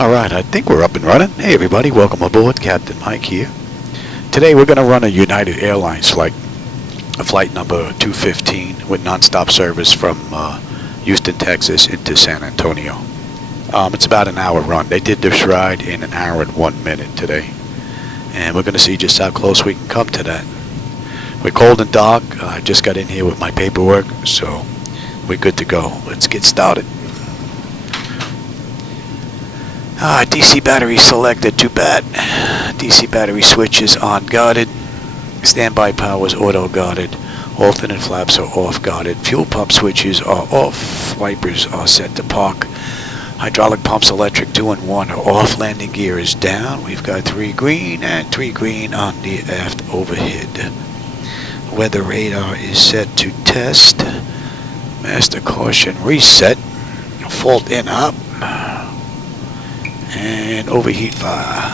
Alright, I think we're up and running. Hey everybody, welcome aboard. Captain Mike here. Today we're going to run a United Airlines flight, flight number 215 with nonstop service from Houston, Texas into San Antonio. It's about an hour run. They did this ride in an hour and 1 minute today. And we're going to see just how close we can come to that. We're cold and dark. I just got in here with my paperwork, so we're good to go. Let's get started. DC battery selected, too bad. DC battery switch is on guarded. Standby power is auto guarded. Alternate flaps are off guarded. Fuel pump switches are off. Wipers are set to park. Hydraulic pumps electric 2 and 1 are off. Landing gear is down. We've got 3 green and 3 green on the aft overhead. Weather radar is set to test. Master caution reset. Fault in up. And overheat fire.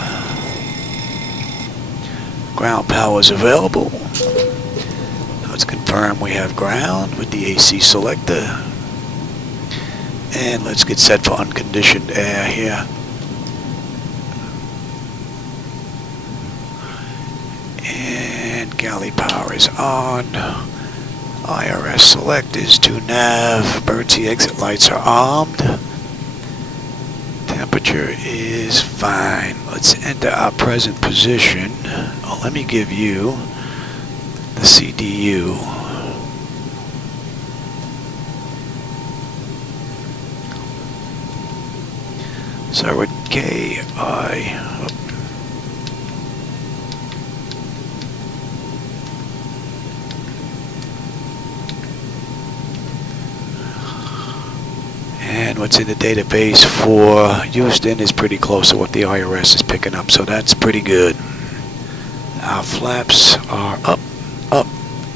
Ground power is available. Let's confirm we have ground with the AC selector. And let's get set for unconditioned air here. And galley power is on. IRS select is to nav. Emergency exit lights are armed. Temperature is fine. Let's enter our present position. Oh, let me give you the CDU. So with and what's in the database for Houston is pretty close to what the IRS is picking up, so that's pretty good. Our flaps are up,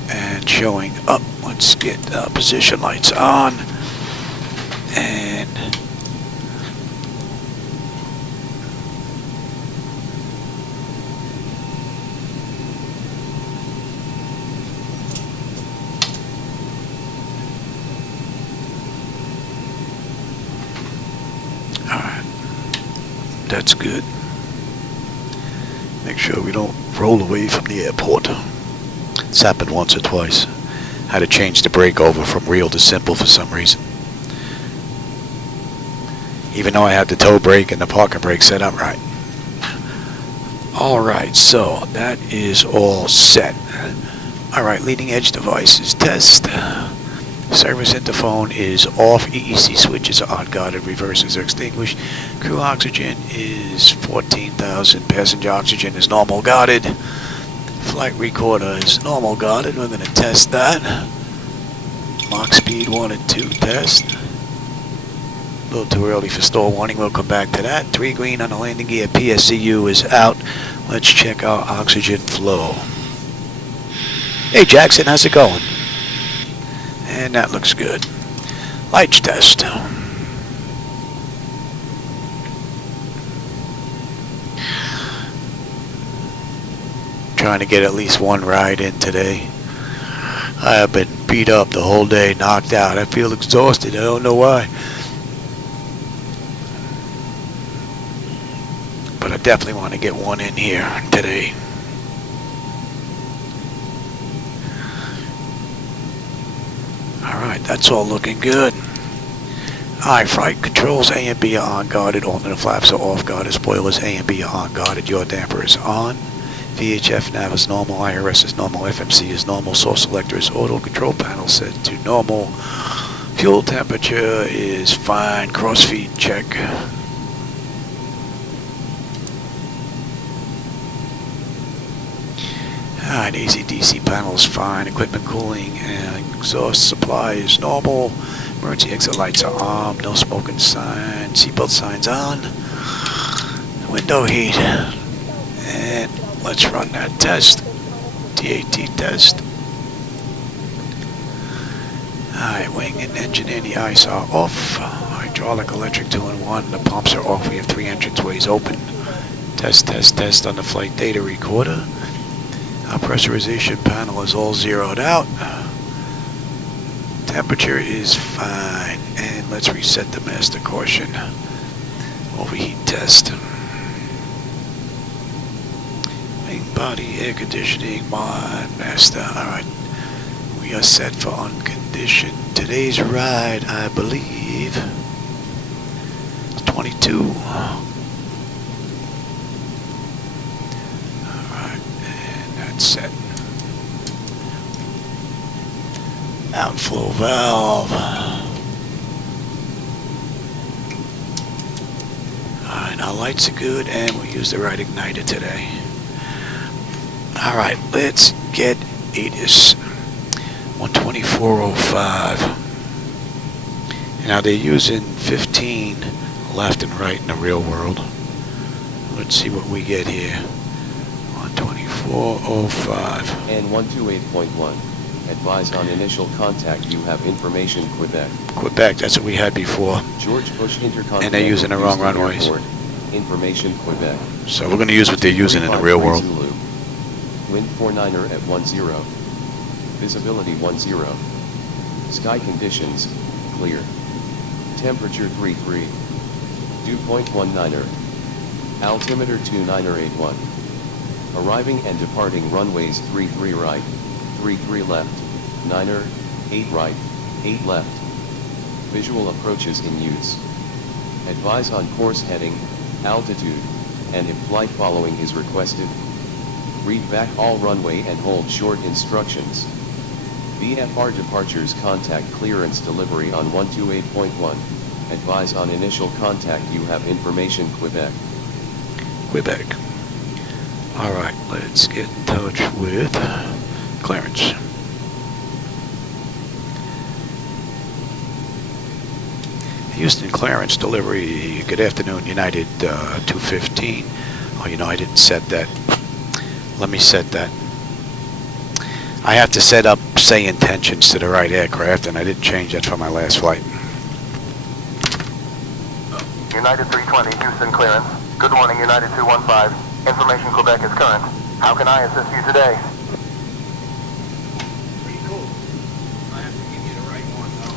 and showing up. Let's get position lights on. And that's good. Make sure we don't roll away from the airport. It's happened once or twice. Had to change the brake over from real to simple for some reason. Even though I had the toe brake and the parking brake set up right. Alright, so that is all set. Alright, leading edge devices test. Service interphone is off. EEC switches are unguarded. Reversers are extinguished. Crew oxygen is 14,000. Passenger oxygen is normal guarded. Flight recorder is normal guarded. We're going to test that. Mach speed 1 and 2 test. A little too early for stall warning. We'll come back to that. 3 green on the landing gear. PSCU is out. Let's check our oxygen flow. Hey Jackson, how's it going? And that looks good. Lights test. Trying to get at least one ride in today. I have been beat up the whole day, knocked out. I feel exhausted. I don't know why. But I definitely want to get one in here today. Alright, that's all looking good. Alright, flight controls A and B are on guarded. Alternate flaps are off guarded. Spoilers A and B are on guarded. Yaw damper is on. VHF nav is normal. IRS is normal. FMC is normal. Source selector is auto. Control panel set to normal. Fuel temperature is fine. Crossfeed check. Alright, AC/DC panel is fine. Equipment cooling and exhaust supply is normal. Emergency exit lights are on. No smoking sign. Seatbelt signs on. Window heat. And let's run that test. TAT test. Alright, wing and engine anti-ice are off. Hydraulic, electric 2 and 1. The pumps are off. We have 3 entranceways open. Test on the flight data recorder. Our pressurization panel is all zeroed out. Temperature is fine. And let's reset the master caution. Overheat test. Main body, air conditioning, mod, master. Alright. We are set for unconditioned. Today's ride, I believe, is 22. Alright, and that's set. Outflow valve. Alright, our lights are good, and we use the right igniter today. Alright, let's get ATIS 124.05. Now they're using 15 left and right in the real world. Let's see what we get here. 124.05. And 128.1. Advise on initial contact you have information Quebec. Quebec, that's what we had before. George Bush Intercontinental. And they're using the wrong Houston runways. Airport. Information Quebec. So we're going to use what they're using in the real world. Zulu. Wind 49er at 10. Visibility 10. Sky conditions, clear. Temperature 33. Dew point 19er. Altimeter 29er81. Arriving and departing runways 33 right, 33 left, 9er, 8 right, 8 left. Visual approaches in use. Advise on course heading, altitude, and if flight following is requested. Read back all runway and hold short instructions. VFR departures contact clearance delivery on 128.1. Advise on initial contact you have information Quebec. Quebec. Alright, let's get in touch with clearance. Houston clearance delivery. Good afternoon, United 215. Oh, you know, I didn't set that. Let me set that. I have to set up SayIntentions to the right aircraft, and I didn't change that for my last flight. United 320, Houston clearance. Good morning, United 215. Information Quebec is current. How can I assist you today? Pretty cool. I have to give you the right one, though.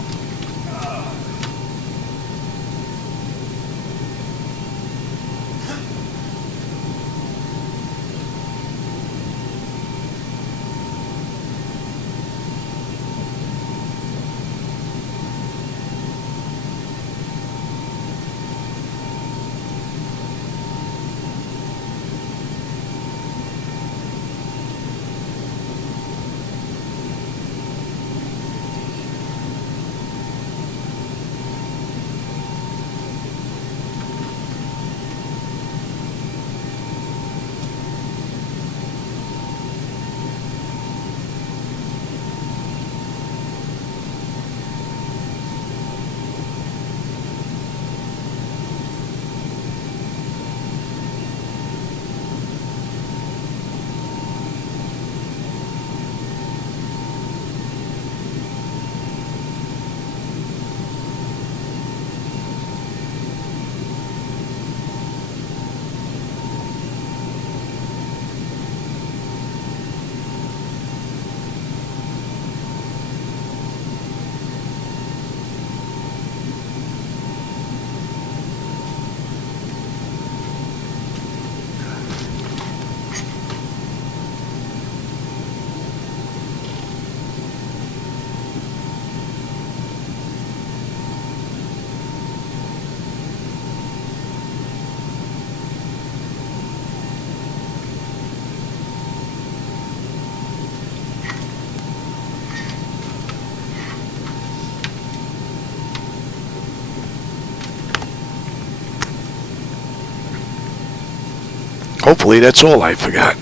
Hopefully that's all I forgot.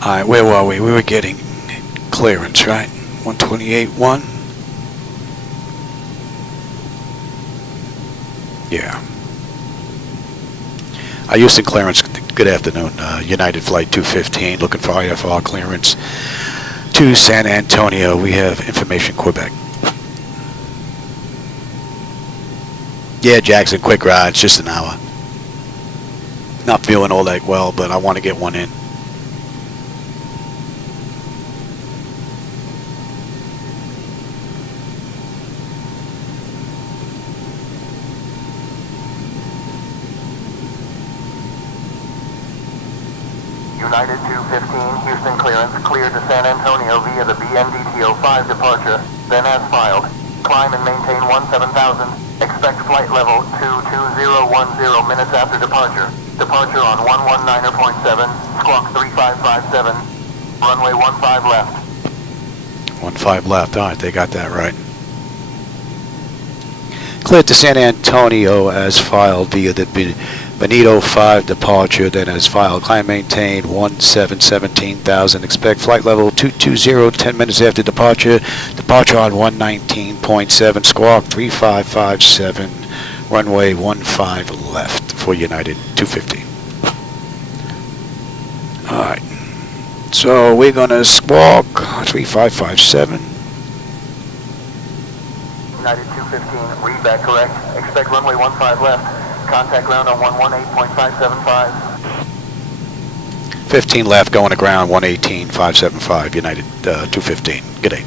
Alright, where were we? We were getting clearance, right? 128.1? Yeah. Houston clearance, good afternoon. United Flight 215, looking for IFR clearance to San Antonio. We have information Quebec. Yeah, Jackson, quick ride, it's just an hour. Not feeling all that well, but I want to get one in. United 215, Houston clearance, cleared to San Antonio via the BNDTO 5 departure, then as filed. Climb and maintain 17,000. Expect flight level 22010 minutes after departure. Departure on 119.7, squawk 3557, runway 15 left. 15 left. All right, they got that right. Cleared to San Antonio as filed via the Benito 5 departure, then as filed. Climb maintained 17,000. Expect flight level 220 10 minutes after departure. Departure on 119.7, squawk 3557, runway 15 left for United 250. All right. So we're going to squawk 3557. United 215, read that correct. Expect runway 15 left. Contact ground on 118.575. 15 left, going to ground 118.575, United 215. Good day.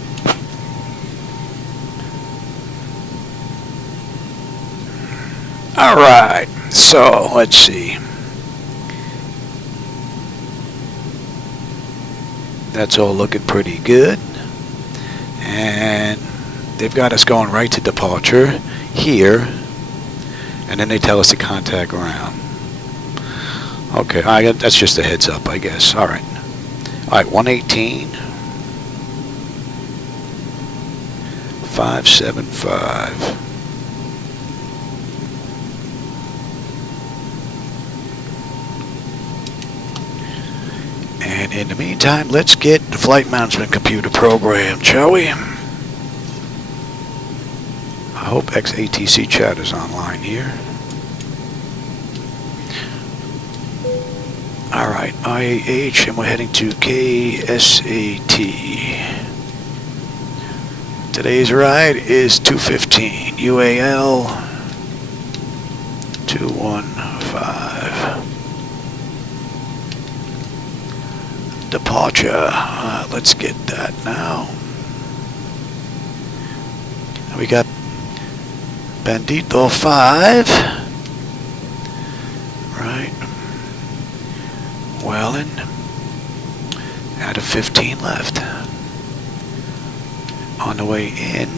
All right, so let's see. That's all looking pretty good. And they've got us going right to departure here. And then they tell us to contact ground. Okay, that's just a heads up, I guess. All right. All right, 118.575. And in the meantime, let's get the flight management computer programmed, shall we? I hope XATC chat is online here. All right, IAH, and we're heading to KSAT. Today's ride is 215, UAL 215. Departure, let's get that now. We got Bandito 5, right, Wellen, out of 15 left. On the way in,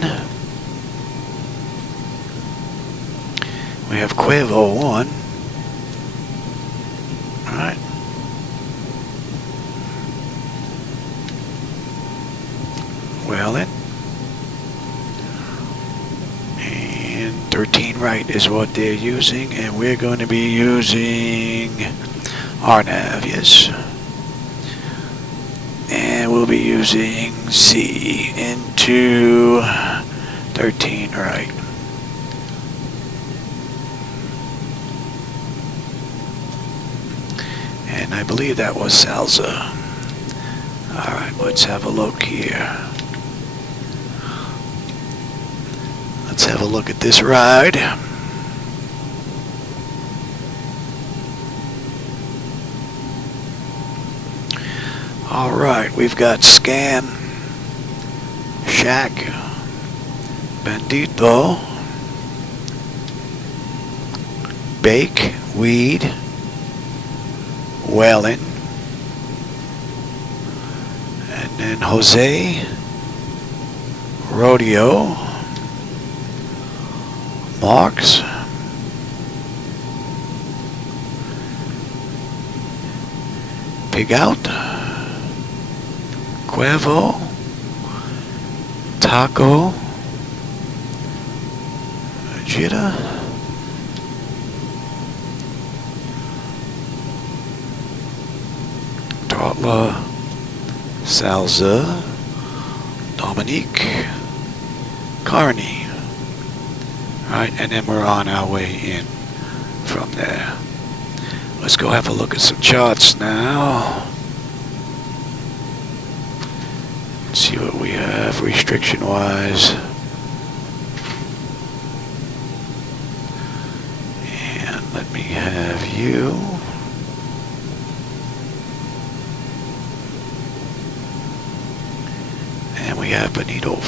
we have Cuervo 1, right, Wellen, 13 right is what they're using, and we're going to be using RNAV, yes. And we'll be using Z into 13 right. And I believe that was Salsa. Alright, let's have a look here. Let's have a look at this ride. Alright, we've got Scam, Shack, Bandito, Bake, Weed, Wellen, and then Jose, Rodeo, Marks, Pig Out, Cuervo, Taco, Jita, Trotla, Salza, Dominique, Carney. Right, and then we're on our way in from there. Let's go have a look at some charts now. See what we have restriction-wise. And let me have you. And we have Bandito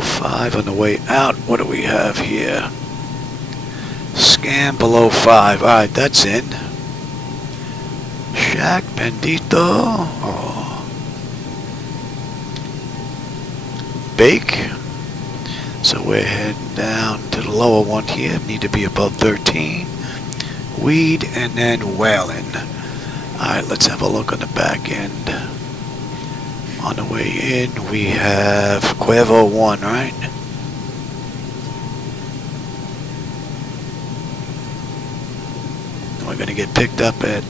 5 on the way out. What do we have here? Scan below 5. Alright, that's in. Jack Bendito. Oh. Bake. So we're heading down to the lower one here. Need to be above 13. Weed and then whaling. Alright, let's have a look on the back end. On the way in, we have Cuervo 1, right? We're going to get picked up at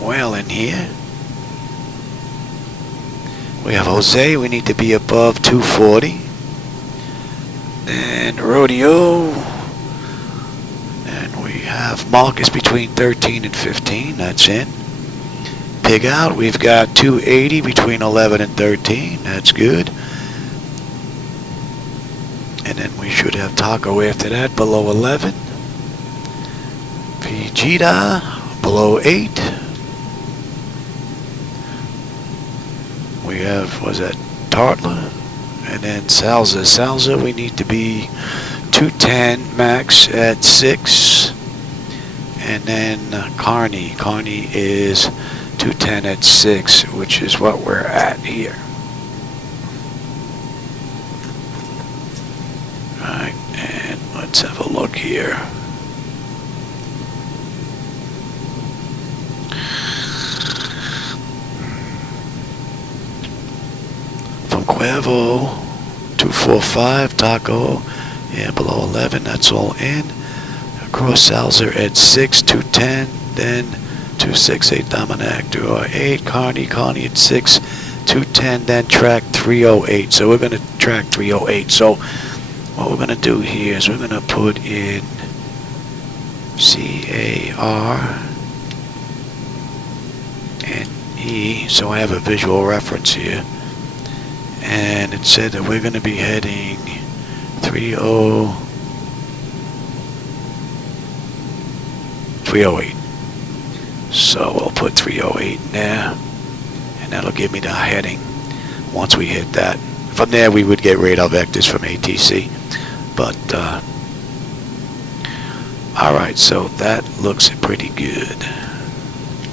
whaling here. We have Jose, we need to be above 240. And Rodeo. And we have Marcus between 13 and 15, that's in. Pig out, we've got 280 between 11 and 13, that's good. And then we should have Taco after that, below 11. Vegeta, below 8. We have, was that Tartler? And then Salsa, we need to be 210 max at 6. And then Carney is 210 at 6, which is what we're at here. Alright, and let's have a look here. From Cuervo, 245, Taco, yeah, below 11, that's all in. Across Salzer at 6, 210, then 268 Dominic, 208, Carney at 6, 210, then track 308. So we're going to track 308. So what we're going to do here is we're going to put in CARNE. So I have a visual reference here. And it said that we're going to be heading 308. So we'll put 308 in there, and that'll give me the heading once we hit that. From there we would get radar vectors from ATC. But alright, so that looks pretty good.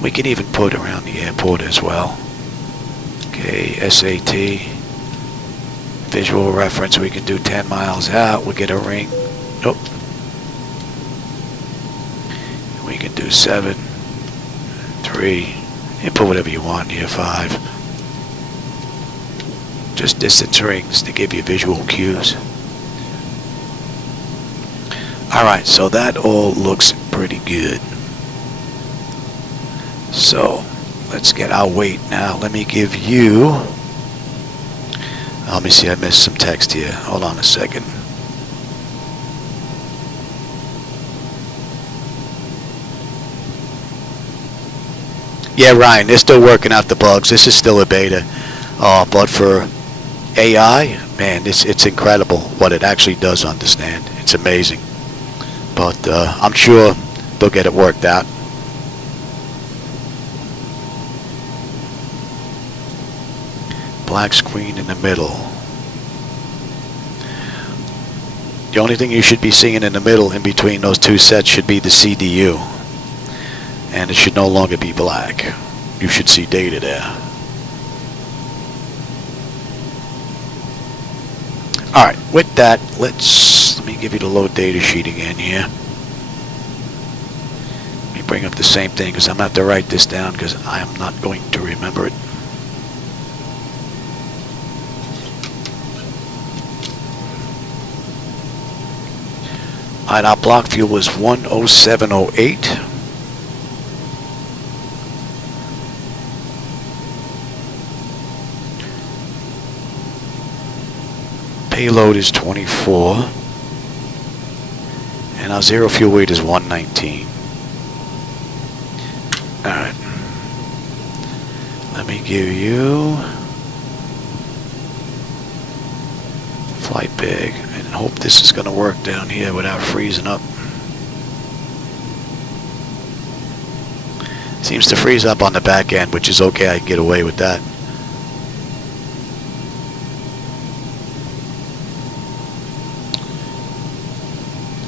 We can even put around the airport as well. KSAT. Visual reference, we can do 10 miles out, we get a ring. Nope. We can do 7, 3, and put whatever you want here, 5. Just distance rings to give you visual cues. Alright, so that all looks pretty good. So, let's get our weight now. Let me give you... Let me see, I missed some text here. Hold on a second. Yeah, Ryan, they're still working out the bugs. This is still a beta. But for AI, man, it's incredible what it actually does understand. It's amazing. But I'm sure they'll get it worked out. Black screen in the middle. The only thing you should be seeing in the middle in between those two sets should be the CDU. And it should no longer be black. You should see data there. Alright, with that, let me give you the load data sheet again here. Let me bring up the same thing because I'm going to have to write this down because I am not going to remember it. Alright, our block fuel was 10708. Payload is 24. And our zero fuel weight is 119. Alright. Let me give you flight bag. And hope this is going to work down here without freezing up. Seems to freeze up on the back end, which is okay. I can get away with that.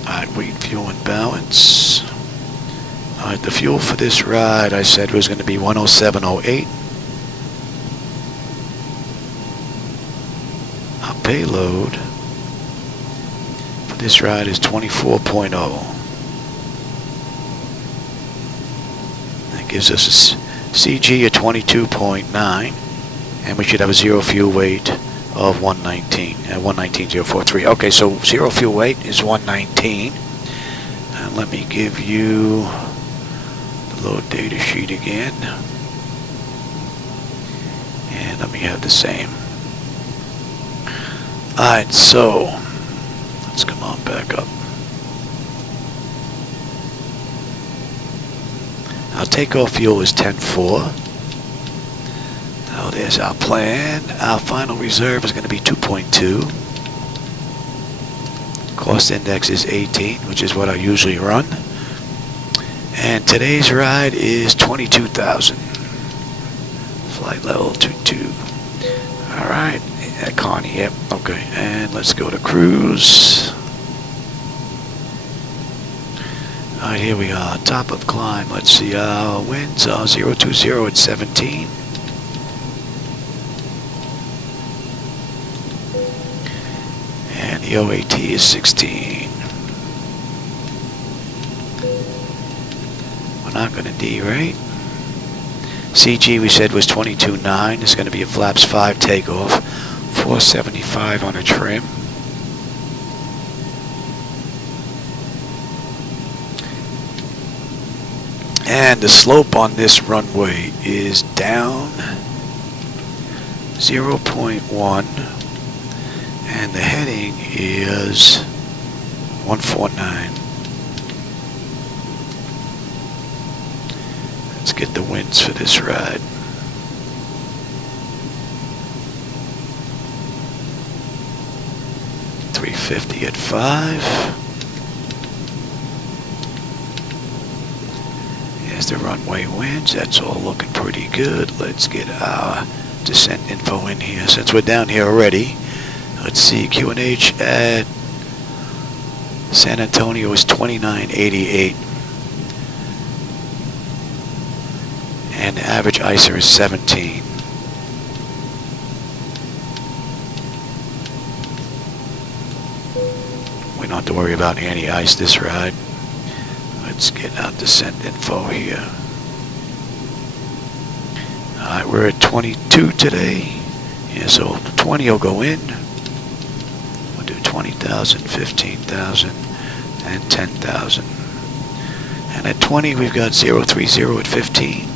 Alright, weight, fuel, and balance. Alright, the fuel for this ride I said was going to be 107.08. Our payload for this ride is 24.0. That gives us a CG of 22.9, and we should have a zero fuel weight of 119 at 119.043. Okay, so zero fuel weight is 119. And let me give you the load data sheet again. And let me have the same. Alright, so let's come on back up. Our takeoff fuel is 10.4. Now there's our plan. Our final reserve is going to be 2.2. Cost index is 18, which is what I usually run. And today's ride is 22,000. Flight level 22. Alright, Connie, yep, okay. And let's go to cruise. Alright, here we are, top of climb. Let's see, our winds are 020 at 17. And the OAT is 16. We're not going to derate. CG we said was 22.9. It's going to be a flaps 5 takeoff. 475 on a trim. And the slope on this runway is down 0.1, and the heading is 149. Let's get the winds for this ride. .350 at 5. There's the runway winds. That's all looking pretty good. Let's get our descent info in here. Since we're down here already, let's see. QNH at San Antonio is 29.88. And the average ISR is 17. We don't have to worry about any ice this ride. Let's get our descent info here. Alright, we're at 22 today. Yeah, so 20 will go in. We'll do 20,000, 15,000, and 10,000. And at 20 we've got 030 at 15.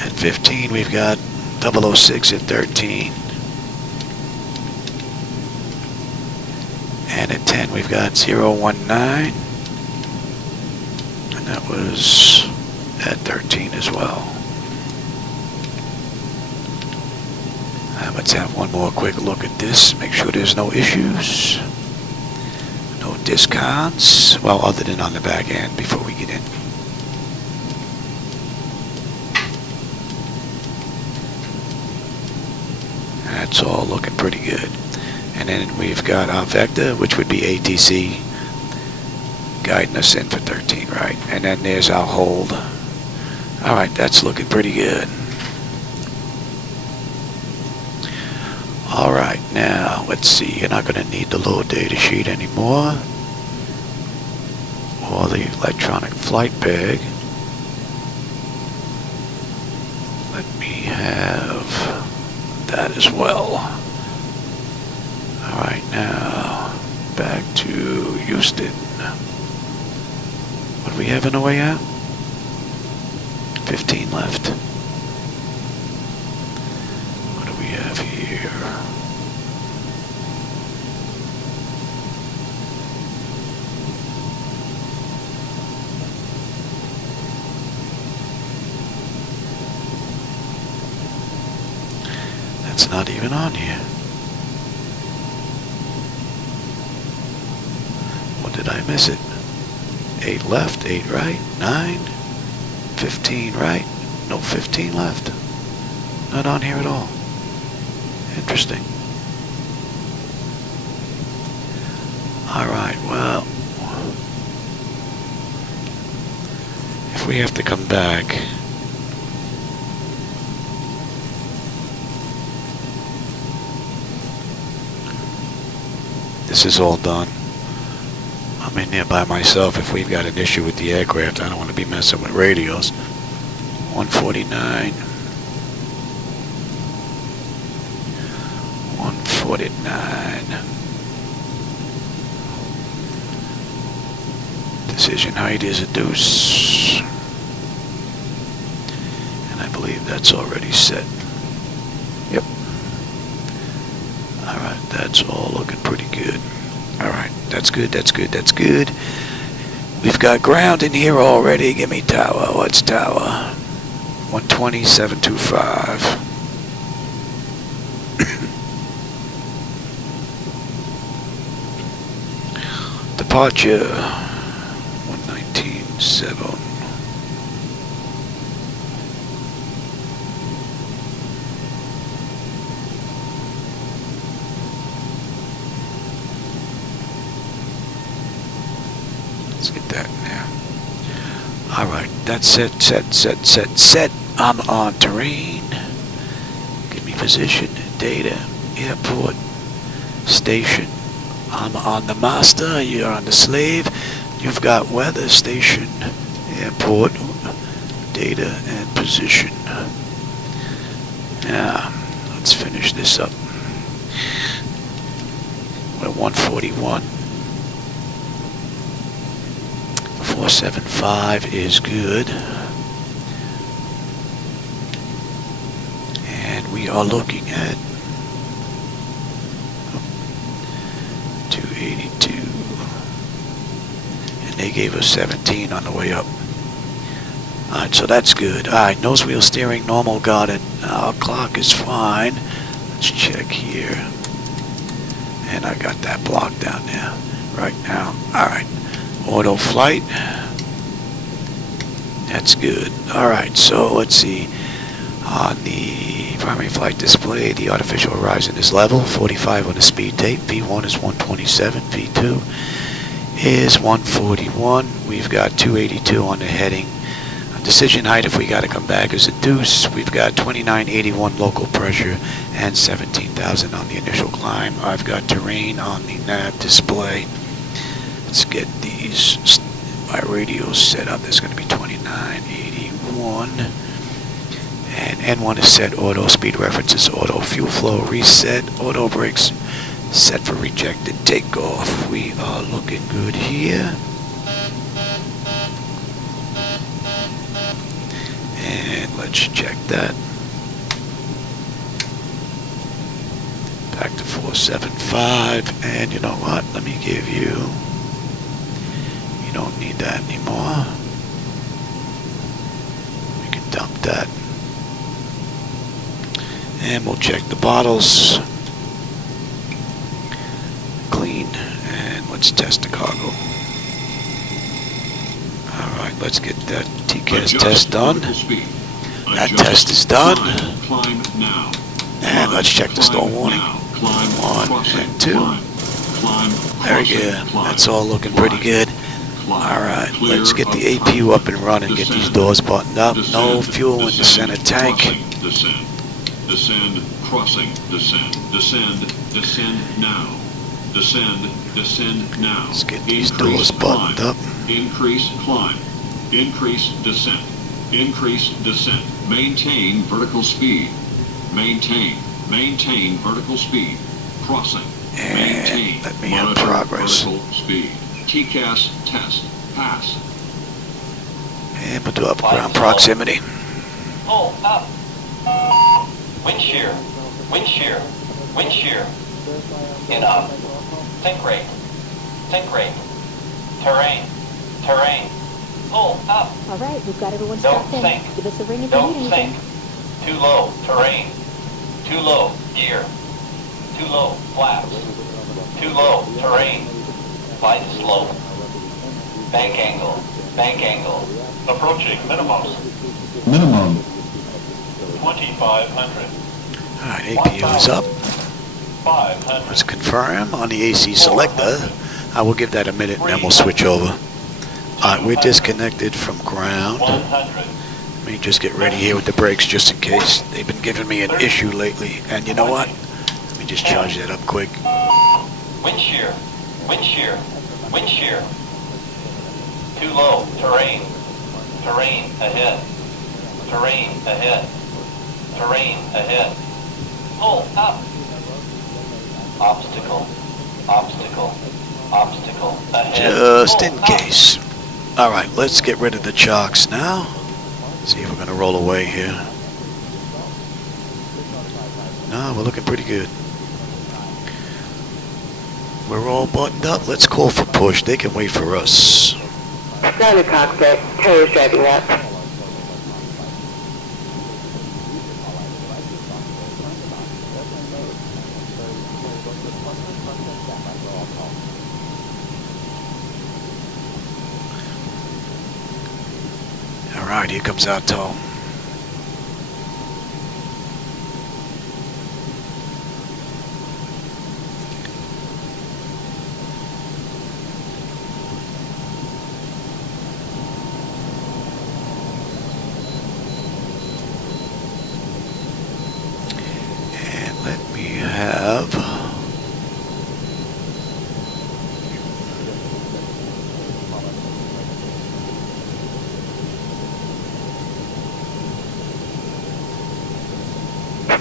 At 15 we've got 006 at 13. And at 10 we've got 019. And that was at 13 as well. And let's have one more quick look at this. Make sure there's no issues. No discounts. Well, other than on the back end before we get in. That's all looking pretty good. And then we've got our vector, which would be ATC, guiding us in for 13, right? And then there's our hold. Alright, that's looking pretty good. Alright, now, let's see. You're not going to need the load data sheet anymore. Or the electronic flight bag. Let me have that as well. Alright, now back to Houston. What do we have on the way out? 15 left. What do we have here? That's not even on here. Did I miss it? 8 left, 8 right, 9, 15 right, no 15 left. Not on here at all. Interesting. Alright, well, we have to come back, this is all done. I'm in there by myself. If we've got an issue with the aircraft, I don't want to be messing with radios. 149. 149. Decision height is a deuce. And I believe that's already set. Yep. Alright, that's all looking pretty good. Alright, that's good, that's good, that's good. We've got ground in here already. Give me tower. What's tower? 120,725. Departure 119.7. Let's get that in there. Alright, that's set. I'm on terrain. Give me position, data, airport, station. I'm on the master, you're on the slave. You've got weather, station, airport, data, and position. Now, let's finish this up. We're 141. 475 is good. And we are looking at 282. And they gave us 17 on the way up. Alright, so that's good. Alright, nose wheel steering, normal, got it. Our clock is fine. Let's check here. And I got that block down there right now. Alright, auto flight. That's good. Alright, so let's see. On the primary flight display, the artificial horizon is level, 45 on the speed tape. V1 is 127, V2 is 141. We've got 282 on the heading. Decision height, if we got to come back, is a deuce. We've got 2981 local pressure and 17,000 on the initial climb. I've got terrain on the nav display. Let's get these, my radios set up. There's going to be 2981. And N1 is set, auto speed references, auto fuel flow reset, auto brakes set for rejected takeoff. We are looking good here. And let's check that. Back to 475. And you know what? Let me give you. You don't need that anymore. We can dump that. And we'll check the bottles. Clean. And let's test the cargo. Alright, let's get that TCAS test done. That test is done. And let's check the stall warning. 1 and 2. Very good. That's all looking pretty good. Alright, let's get the APU up and running. Get these doors buttoned up. No fuel in the center tank. Descend, crossing, descend, descend now. Descend now. Let's get these doors buttoned up. Increase climb. Increase descent. Increase descent. Maintain vertical speed. Maintain vertical speed. Crossing. And let me have Monitor progress. vertical speed. TCAS test. Pass. And we'll do up ground proximity. Pull up. Wind shear. Wind shear. Wind shear. In up. Sink rate. Sink rate. Terrain. Terrain. Pull up. All right, we've got everyone Don't strapped in. sink. Give us a ring if you Don't need sink. anything. Too low. Terrain. Too low. Gear. Too low. Flaps. Too low. Terrain. Glide slope. Bank angle. Bank angle. Approaching minimums. Minimum. 2,500. Alright, APU is up. 500. Let's confirm on the AC selector. I will give that a minute and then we'll switch over. Alright, we're disconnected from ground. 100. Let me just get ready here with the brakes just in case. They've been giving me an issue lately. And you know what? Let me just charge that up quick. Wind shear. Wind shear. Wind shear. Too low. Terrain. Terrain ahead. Terrain ahead. Terrain ahead. Pull up. Obstacle. Obstacle. Obstacle ahead. Just in Pull up. case. Alright, let's get rid of the chocks now. See if we're going to roll away here. No, we're looking pretty good. We're all buttoned up. Let's call for push. They can wait for us. Down to cockpit. Towers driving up. Alright, here comes our tow. And let me have...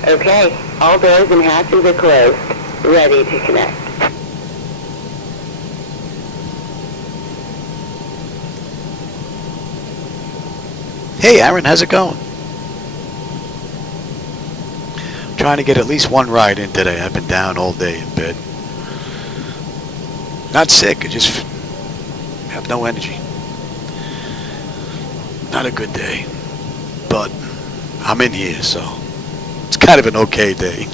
Okay, all doors and hatches are closed. Ready to connect. Hey Aaron, how's it going? Trying to get at least one ride in today. I've been down all day in bed. Not sick, I just have no energy. Not a good day. But I'm in here, so it's kind of an okay day.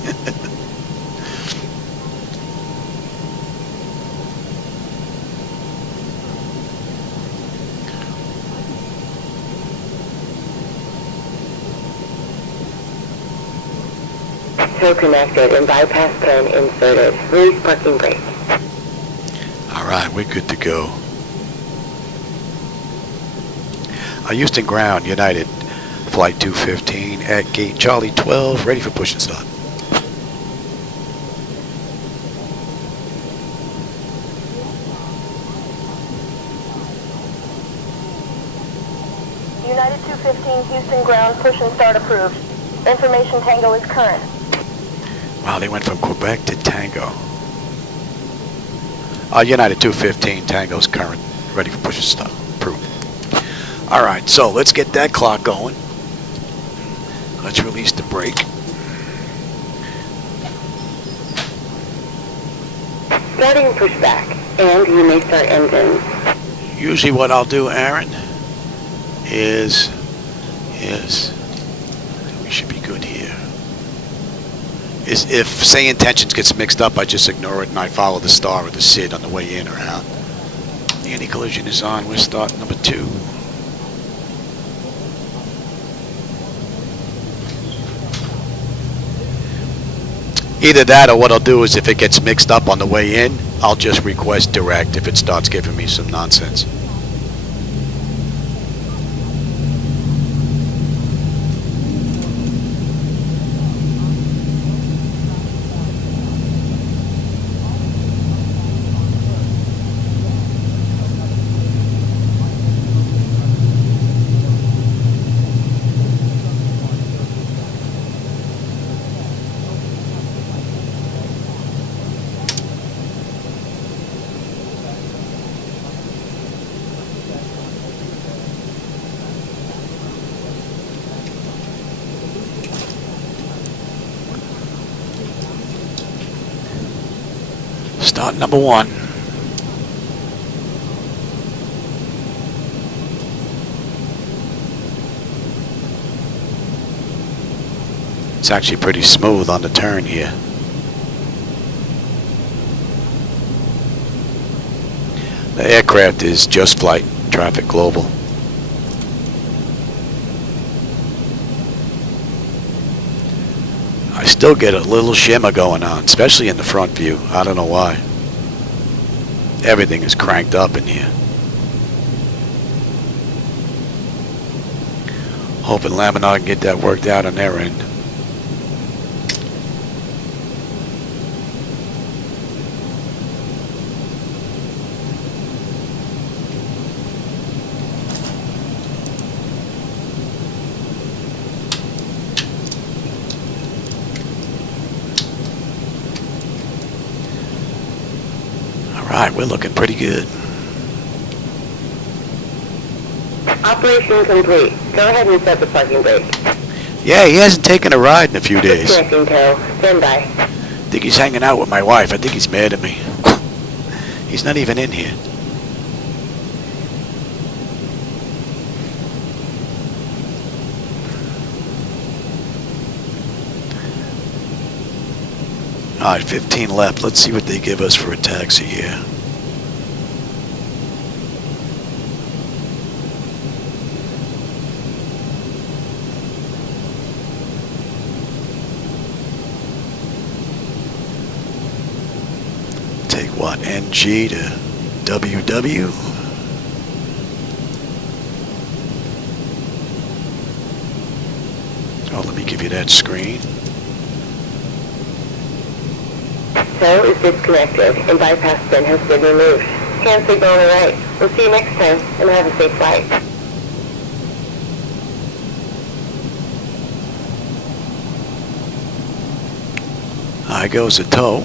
Tow connected and bypass pin inserted. Release parking brake. Alright, we're good to go. Houston ground, United Flight 215 at gate Charlie 12, ready for push and start. United 215 Houston ground, push and start approved. Information Tango is current. Wow, they went from Quebec to Tango. United 215, Tango's current, ready for push and start, approved. Alright, so let's get that clock going. Let's release the brake. Starting pushback, and you may start engines. Usually what I'll do, Aaron, is we should be good here. Is if SayIntentions gets mixed up, I just ignore it and I follow the star or the SID on the way in or out. The anti-collision is on. We're starting number 2. Either that or what I'll do is if it gets mixed up on the way in, I'll just request direct if it starts giving me some nonsense. Start number 1. It's actually pretty smooth on the turn here. The aircraft is Just Flight, Traffic Global. I still get a little shimmer going on, especially in the front view. I don't know why. Everything is cranked up in here. Hoping Laminar can get that worked out on their end. Alright, we're looking pretty good. Operation complete. Go ahead and set the parking brake. Yeah, he hasn't taken a ride in a few days. Disconnecting tow. Stand by. I think he's hanging out with my wife. I think he's mad at me. He's not even in here. Alright, 15 left. Let's see what they give us for a taxi here. Take what? NG to WW? Oh, let me give you that screen. Tow is disconnected and bypass bin has been removed. Hand signal on the right. We'll see you next time and have a safe flight. There goes the tow.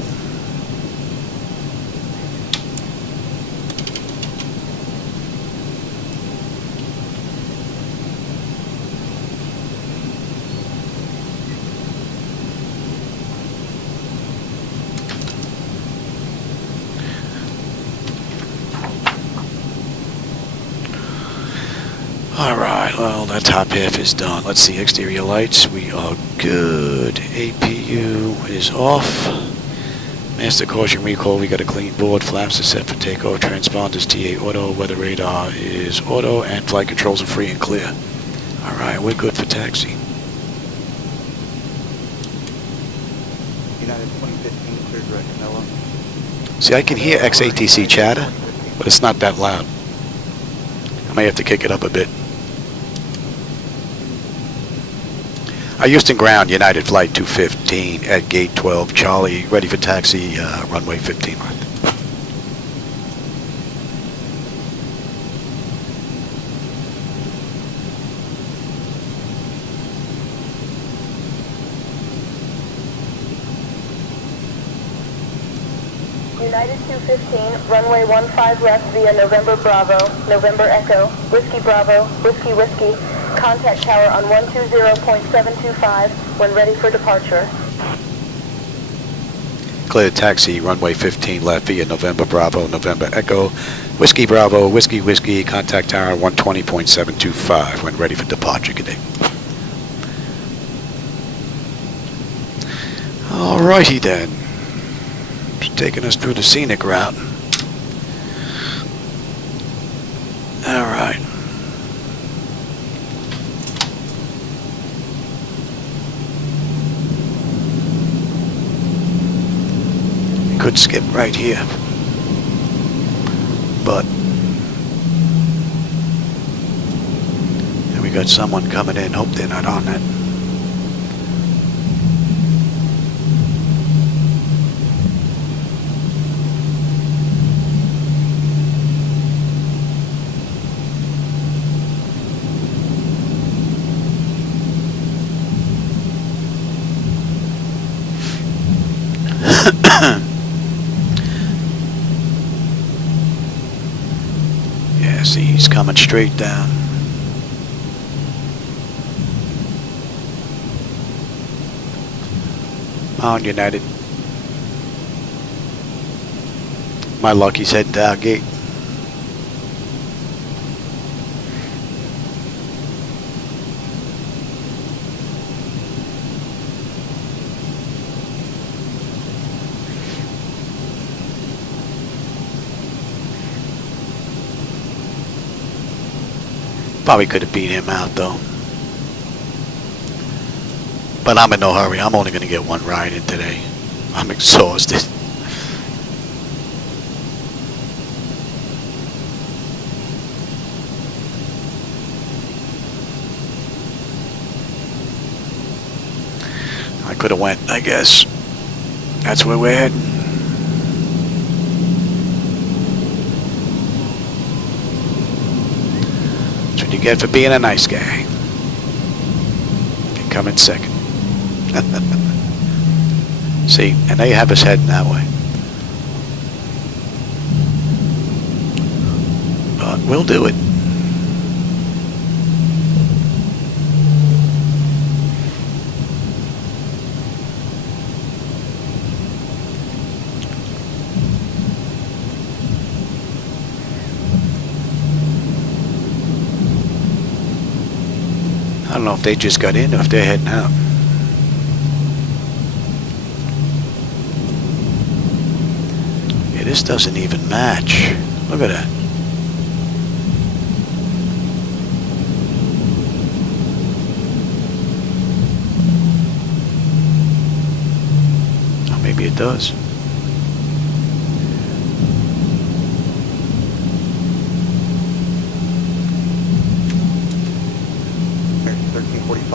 Alright, well, that top half is done. Let's see, exterior lights, we are good. APU is off. Master caution recall, we got a clean board. Flaps are set for takeoff. Transponders TA auto. Weather radar is auto. And flight controls are free and clear. Alright, we're good for taxi. United 2015 clear direct Canelo. See, I can hear XATC chatter, but it's not that loud. I may have to kick it up a bit. Houston ground, United Flight 215 at gate 12. Charlie, ready for taxi, runway 15 left. United 215, runway 15 left via November Bravo, November Echo, Whiskey Bravo, Whiskey Whiskey. Contact tower on 120.725 when ready for departure. Clear taxi, runway 15 left via November Bravo, November Echo, Whiskey Bravo, Whiskey Whiskey. Contact tower 120.725 when ready for departure. Good day. Alrighty then. It's taking us through the scenic route. Alright. Could skip right here, but and we got someone coming in. Hope they're not on that. Yeah, see, he's coming straight down. On United. My luck, he's heading to our gate. Probably could have beat him out though. But I'm in no hurry. I'm only going to get one ride in today. I'm exhausted. could have went, I guess. That's where we're heading. That's what you get for being a nice guy. You come in second. See, and they have us heading that way. But we'll do it. I don't know if they just got in or if they're heading out. Yeah, this doesn't even match. Look at that. Oh, maybe it does.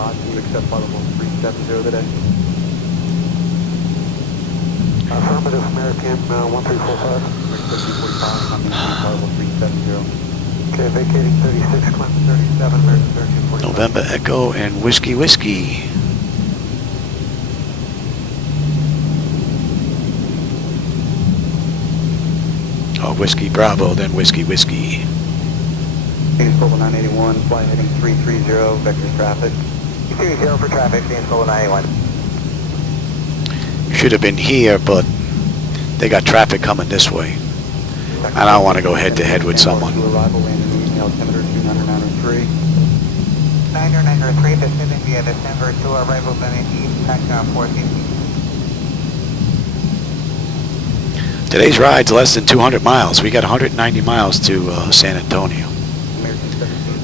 Can you accept flight level 370 today? Affirmative, American 1345. 1345, I'm in flight level 370. Okay, vacating 36, Clinton 37, American 1345. November Echo and Whiskey Whiskey. Oh, Whiskey Bravo, then Whiskey Whiskey. Phoenix Global 981, flight heading 330, vector traffic. 330 for traffic, Phoenix Global 981. You should have been here, but they got traffic coming this way. And I want to go head to head with someone. Arrival, landing altimeter 29903. 9903, descending via December to arrival landing east, taxioff 450. Today's ride's less than 200 miles. We got 190 miles to San Antonio.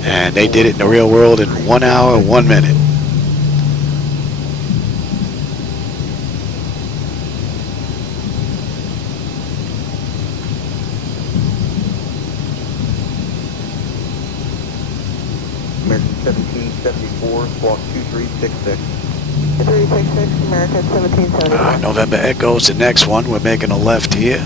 And they did it in the real world in 1 hour, 1 minute. American 1774, squawk 2366. 366, American 1770. November Echo's the next one. We're making a left here.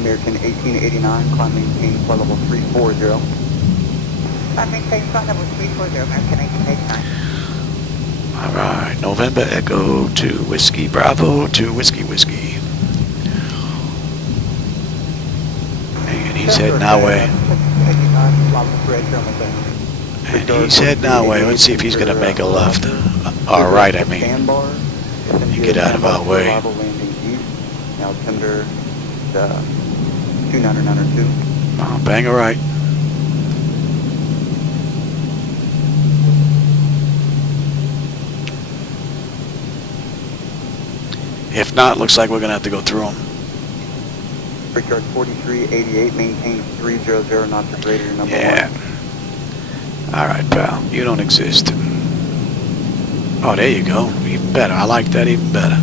American 1889, climb maintain flight level 340. Climb maintain flight level 340, American 1889. All right, November Echo to Whiskey Bravo to Whiskey Whiskey. And he's heading our way. And he's heading our way. Let's see if he's going to make a left. All right, I mean. You get out of our way. Altimeter 29902. Bang a right. If not, looks like we're going to have to go through them. Brickyard 4388, maintain 300 knots or greater, number Yeah. 1. All right, pal. You don't exist. Oh, there you go. Even better. I like that even better.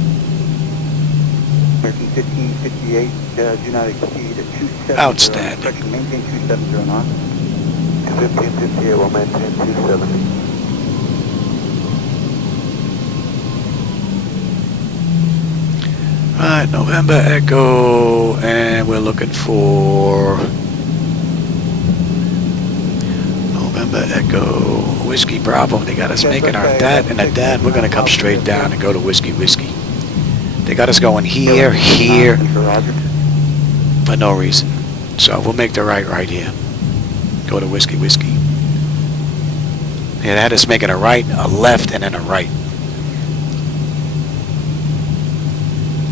American 1558, do not exceed 270. Outstanding. Maintain 270 knots. 1558 will maintain 270. All right, November Echo, and we're looking for November Echo, Whiskey Bravo. They got us making our that and a dad. We're going to come straight down and go to Whiskey Whiskey. They got us going here, here, for no reason. So we'll make the right here. Go to Whiskey Whiskey. It had us making a right, a left, and then a right.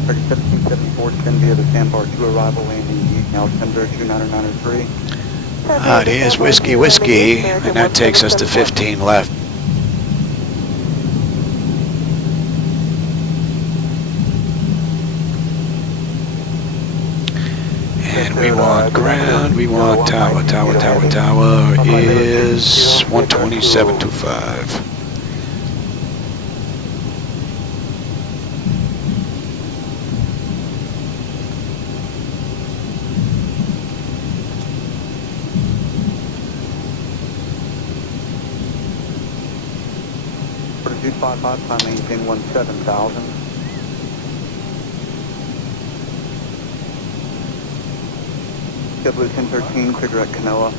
1774, descend via the Sandbar 2 arrival, landing east, altimeter 29903. All right, here's Whiskey Whiskey, and that takes us to 15 left. And we want ground, we want tower. Tower is 127.25. 255, climb maintain 17,000. JetBlue 1013, clear direct Canoa.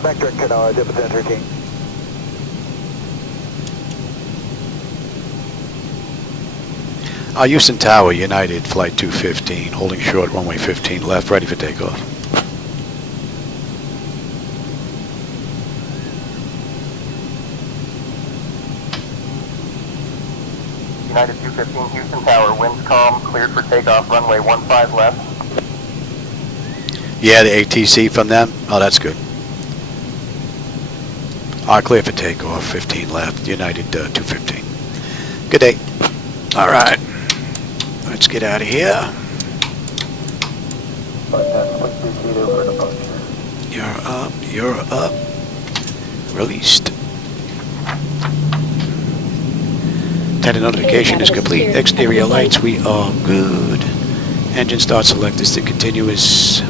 Back direct Canoa, JetBlue 1013. Houston Tower, United Flight 215, holding short, runway 15 left, ready for takeoff. United 215 Houston Tower, winds calm, cleared for takeoff, runway 15 left. Yeah, the ATC from them? Oh, that's good. Clear for takeoff, 15 left, United 215. Good day. All right. Let's get out of here. You're up, you're up. Released. Tender notification is complete. Exterior lights, we are good. Engine start selectors to continuous.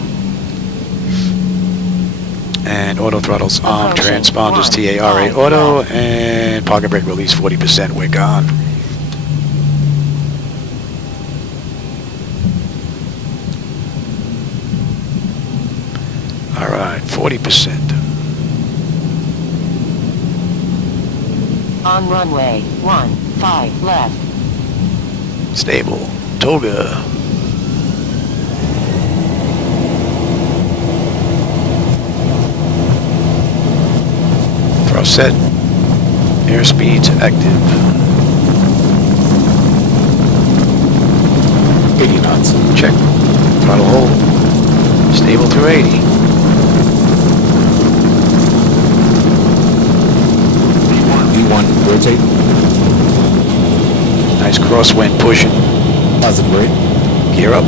And auto throttles on. Transponders TARA auto. And parking brake release 40%. We're gone. All right, 40%. On runway 15 left. Stable. Toga. Thrust set. Airspeed active. 80 knots. Check. Throttle hold. Stable through 80. V1, rotate. Nice crosswind pushing. Positive rate. Gear up.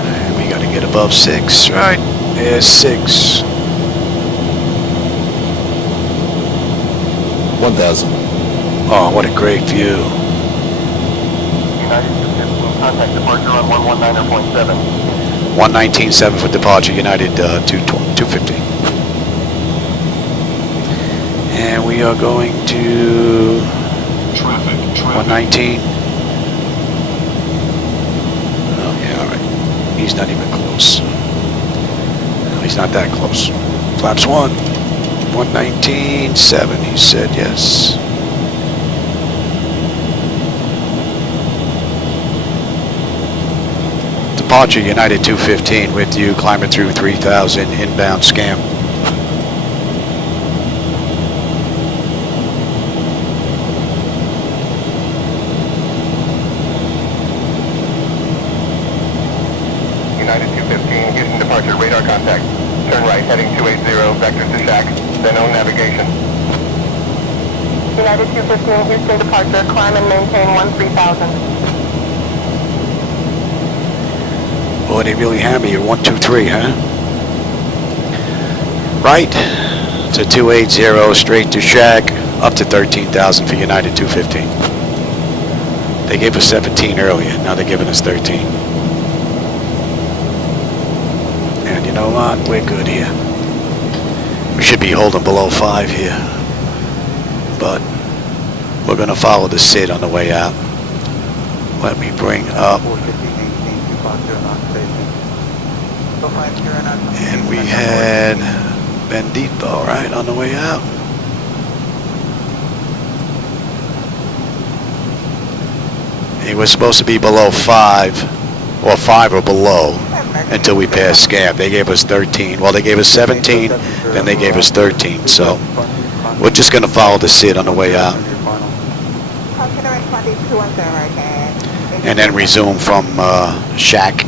And we got to get above 6, right? There's 6. 1,000. Oh, what a great view. United 215, contact departure on 119.7. 119.7 for departure, United 250. And we are going to Traffic. 119. Oh, yeah, all right. He's not even close. No, he's not that close. Flaps 1. 119.7, he said, yes. Departure, United 215 with you, climbing through 3,000, inbound scam. United 215, Houston departure, radar contact. Turn right, heading 280, vectors to shack, then own navigation. United 215, Houston departure, climb and maintain 13,000. Boy, they really hammer you. 123, huh? Right to 280, straight to shack, up to 13,000 for United 215. They gave us 17 earlier, now they're giving us 13. And you know what? We're good here. We should be holding below 5 here. But we're going to follow the SID on the way out. Let me bring up. And we had Bendito, right, on the way out. He was supposed to be below 5, or 5 or below, until we passed Scab. They gave us 13. Well, they gave us 17, then they gave us 13. So we're just going to follow the SID on the way out. And then resume from shack.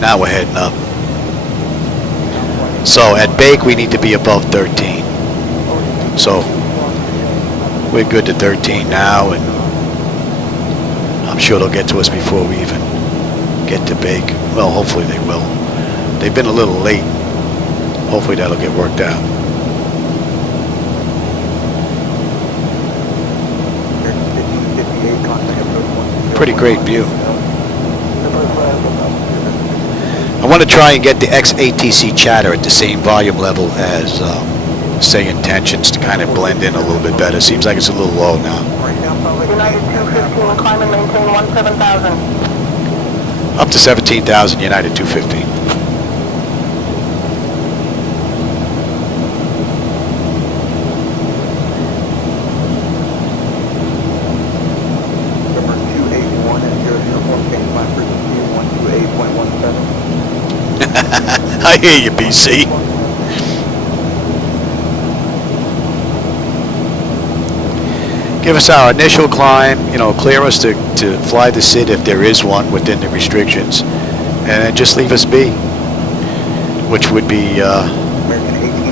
Now we're heading up. So at bake we need to be above 13. So we're good to 13 now, and I'm sure they'll get to us before we even get to bake. Well, hopefully they will. They've been a little late. Hopefully that'll get worked out. Pretty great view. I want to try and get the XATC chatter at the same volume level as SayIntentions to kind of blend in a little bit better. Seems like it's a little low now. United 215, climb and maintain 17,000. Up to 17,000, United 215. Number 281 at 004, change my frequency 128.17. I hear you, BC. Give us our initial climb, you know, clear us to fly the SID if there is one within the restrictions, and then just leave us be, which would be a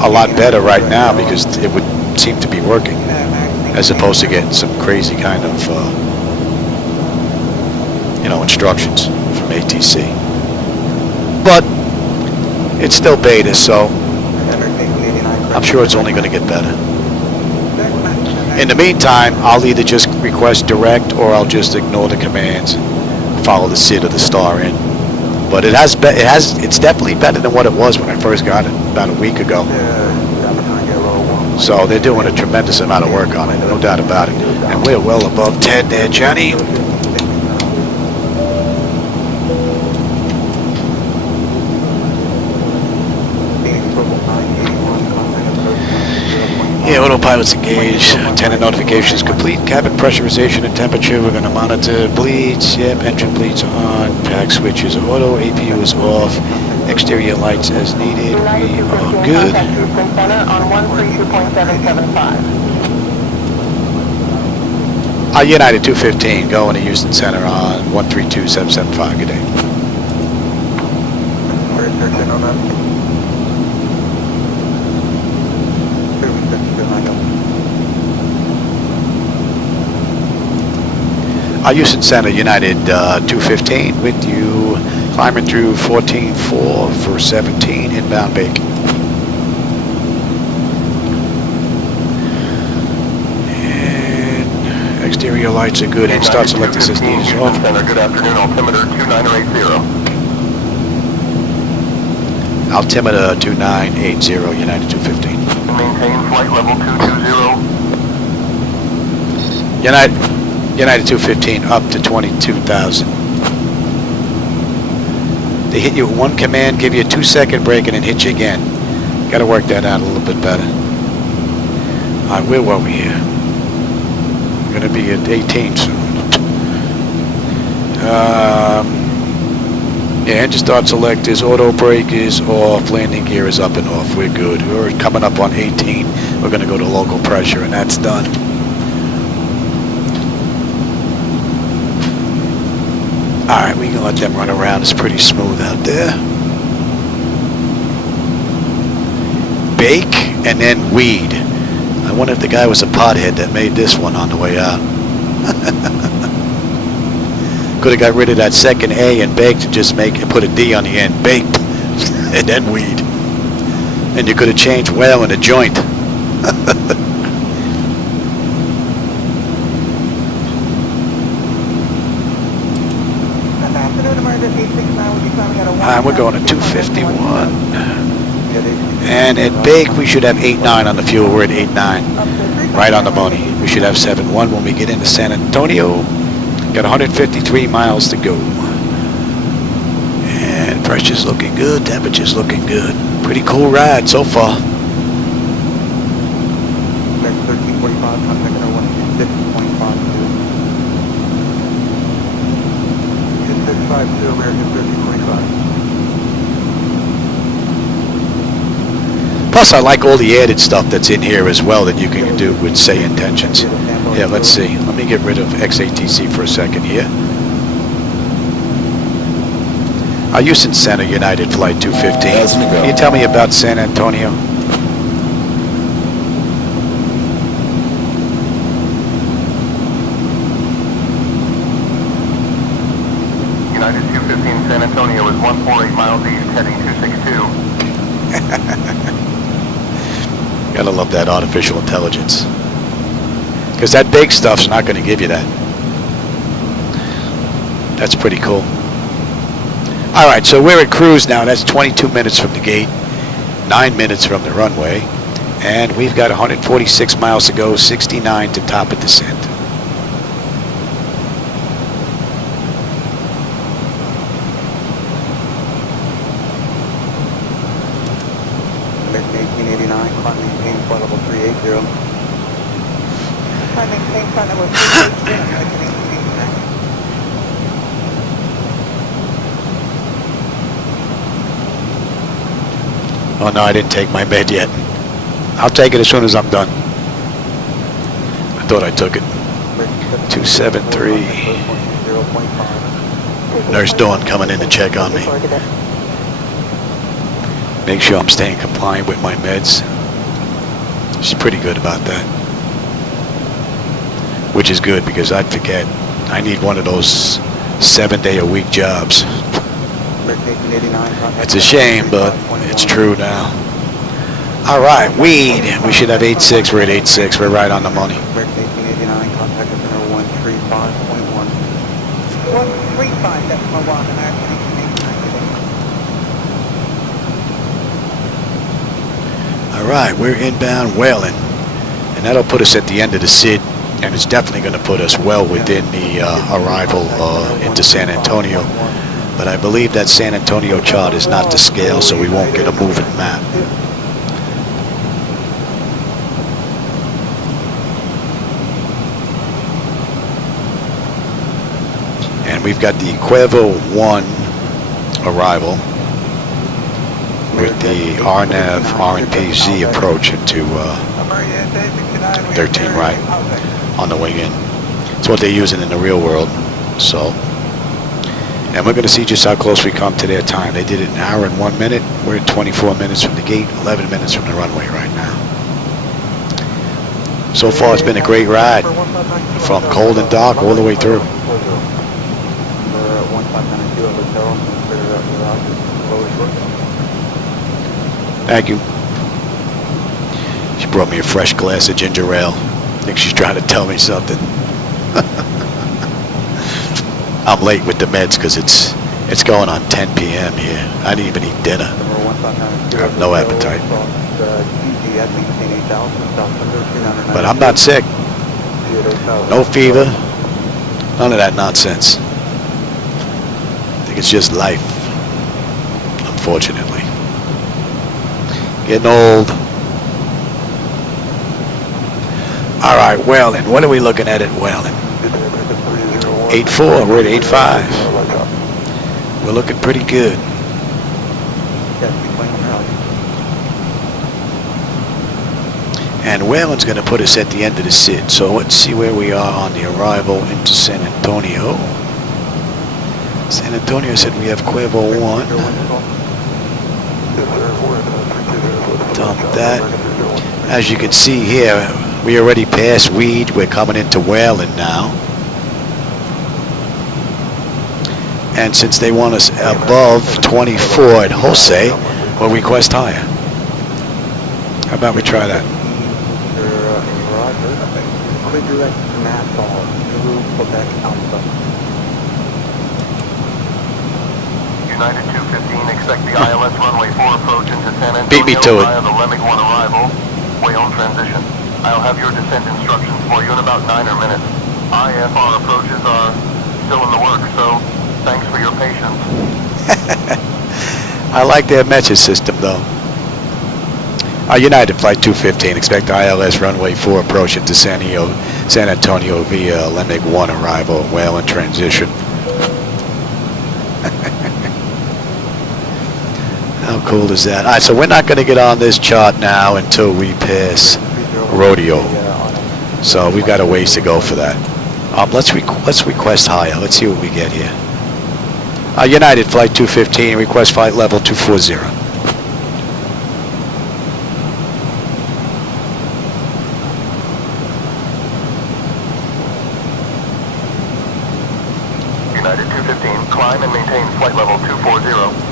lot better right now because it would seem to be working, as opposed to getting some crazy kind of, you know, instructions from ATC. But it's still beta, so I'm sure it's only going to get better. In the meantime, I'll either just request direct or I'll just ignore the commands and follow the SID or the star in. But it's definitely better than what it was when I first got it about a week ago. So they're doing a tremendous amount of work on it, no doubt about it. And we're well above 10 there, Johnny. Yeah, autopilot's engaged. Antenna notifications complete. Cabin pressurization and temperature. We're going to monitor bleeds. Yep, engine bleeds are on. Pack switches are auto. APU is off. Exterior lights as needed. We are good. Houston Center on 132.775. United 215 going to Houston Center on 132.775. Good day. Houston Center, United 215 with you, climbing through 14.4 for 17 inbound bake. And exterior lights are good and start selecting as needed as well. Center, good afternoon, altimeter 2980. Altimeter 2980, United 215. Maintain flight level 220. United 215 up to 22,000. They hit you with one command, give you a 2-second break, and then hit you again. Got to work that out a little bit better. All right, where were we here? We're going to be at 18 soon. Yeah, engine start select is auto brake is off, landing gear is up and off. We're good. We're coming up on 18. We're going to go to local pressure, and that's done. Alright, we can let them run around. It's pretty smooth out there. Bake and then weed. I wonder if the guy was a pothead that made this one on the way out. Could have got rid of that second A and baked and just put a D on the end. Baked and then weed. And you could have changed whale in a joint. We're going to 251. And at bake, we should have 8.9 on the fuel. We're at 8.9. Right on the money. We should have 7.1 when we get into San Antonio. Got 153 miles to go. And pressure's looking good. Temperature's looking good. Pretty cool ride so far. Next 1345, contact number 126.52. 2650, American 1345. Plus, I like all the added stuff that's in here as well that you can do with SayIntentions. Yeah, let's see. Let me get rid of XATC for a second here. Houston Center, United Flight 215. Doesn't it go? Can you tell me about San Antonio? United 215 San Antonio is 148 miles east, heading 262. Gotta love that artificial intelligence. Because that big stuff's not going to give you that. That's pretty cool. All right, so we're at cruise now. That's 22 minutes from the gate, 9 minutes from the runway, and we've got 146 miles to go, 69 to top of descent. American 1889, climb maintain flight level 380. Climb maintain flight level 380, American 1889. Oh no, I didn't take my med yet. I'll take it as soon as I'm done. I thought I took it. 273. Nurse Dawn coming in to check on me. Make sure I'm staying compliant with my meds. She's pretty good about that. Which is good because I'd forget. I need one of those 7-day-a-week jobs. It's a shame, but it's true now. All right, weed. We should have 86. We're at 86. We're right on the money. American 1889, contact us number 135.1. 135.1, American 1889. All right, we're inbound Whalen, and that'll put us at the end of the SID, and it's definitely going to put us well within the arrival into San Antonio. But I believe that San Antonio chart is not to scale, so we won't get a moving map. And we've got the Cuervo 1 arrival with the RNAV RNP Z approach into 13 right on the way in. It's what they're using in the real world. So, and we're going to see just how close we come to their time. They did it an hour and 1 minute. We're at 24 minutes from the gate, 11 minutes from the runway right now. So far, it's been a great ride from cold and dark all the way through. Thank you. She brought me a fresh glass of ginger ale. I think she's trying to tell me something. I'm late with the meds because it's going on 10 p.m. here. I didn't even eat dinner. I have no appetite. But I'm not sick. No fever. None of that nonsense. I think it's just life, unfortunately. Getting old. All right, Whalen. What are we looking at Whalen? 8.4. We're at 8.5. We're looking pretty good. And Whalen's going to put us at the end of the SID. So let's see where we are on the arrival into San Antonio. San Antonio said we have Cuervo 1. Dump that. As you can see here, we already passed Weed. We're coming into Whalen now. And since they want us above 24 at Jose, we'll request higher. How about we try that? United 215, expect the ILS runway 4 approach into San Antonio Beat me to it. via the Lemig 1 arrival, Whalen transition. I'll have your descent instructions for you in about 9 minutes. IFR approaches are still in the works, so thanks for your patience. I like their message system, though. United Flight 215, expect ILS runway 4 approach into San Antonio via Lemig 1 arrival, Whalen transition. How cool is that? All right, so we're not going to get on this chart now until we pass Rodeo. So we've got a ways to go for that. Let's request higher. Let's see what we get here. United Flight 215, request flight level 240. United 215, climb and maintain flight level 240.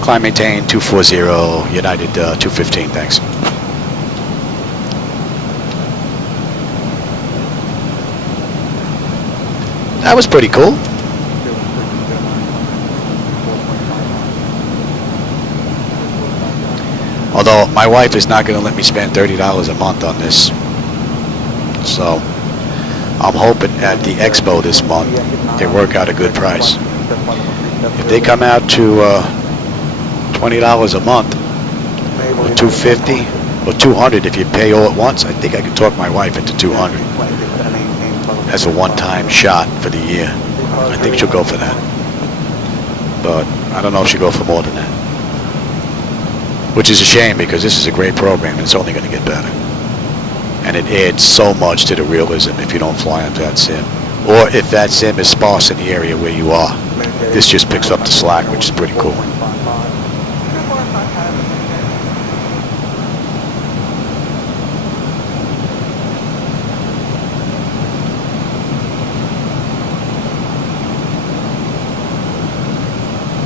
Climb, maintain 240, United 215, thanks. That was pretty cool. Although my wife is not going to let me spend $30 a month on this. So I'm hoping at the expo this month they work out a good price. If they come out to $20 a month, or $250, or $200 if you pay all at once, I think I can talk my wife into $200. That's a one-time shot for the year. I think she'll go for that. But I don't know if she'll go for more than that. Which is a shame because this is a great program and it's only going to get better. And it adds so much to the realism if you don't fly on that sim. Or if that sim is sparse in the area where you are. This just picks up the slack, which is pretty cool.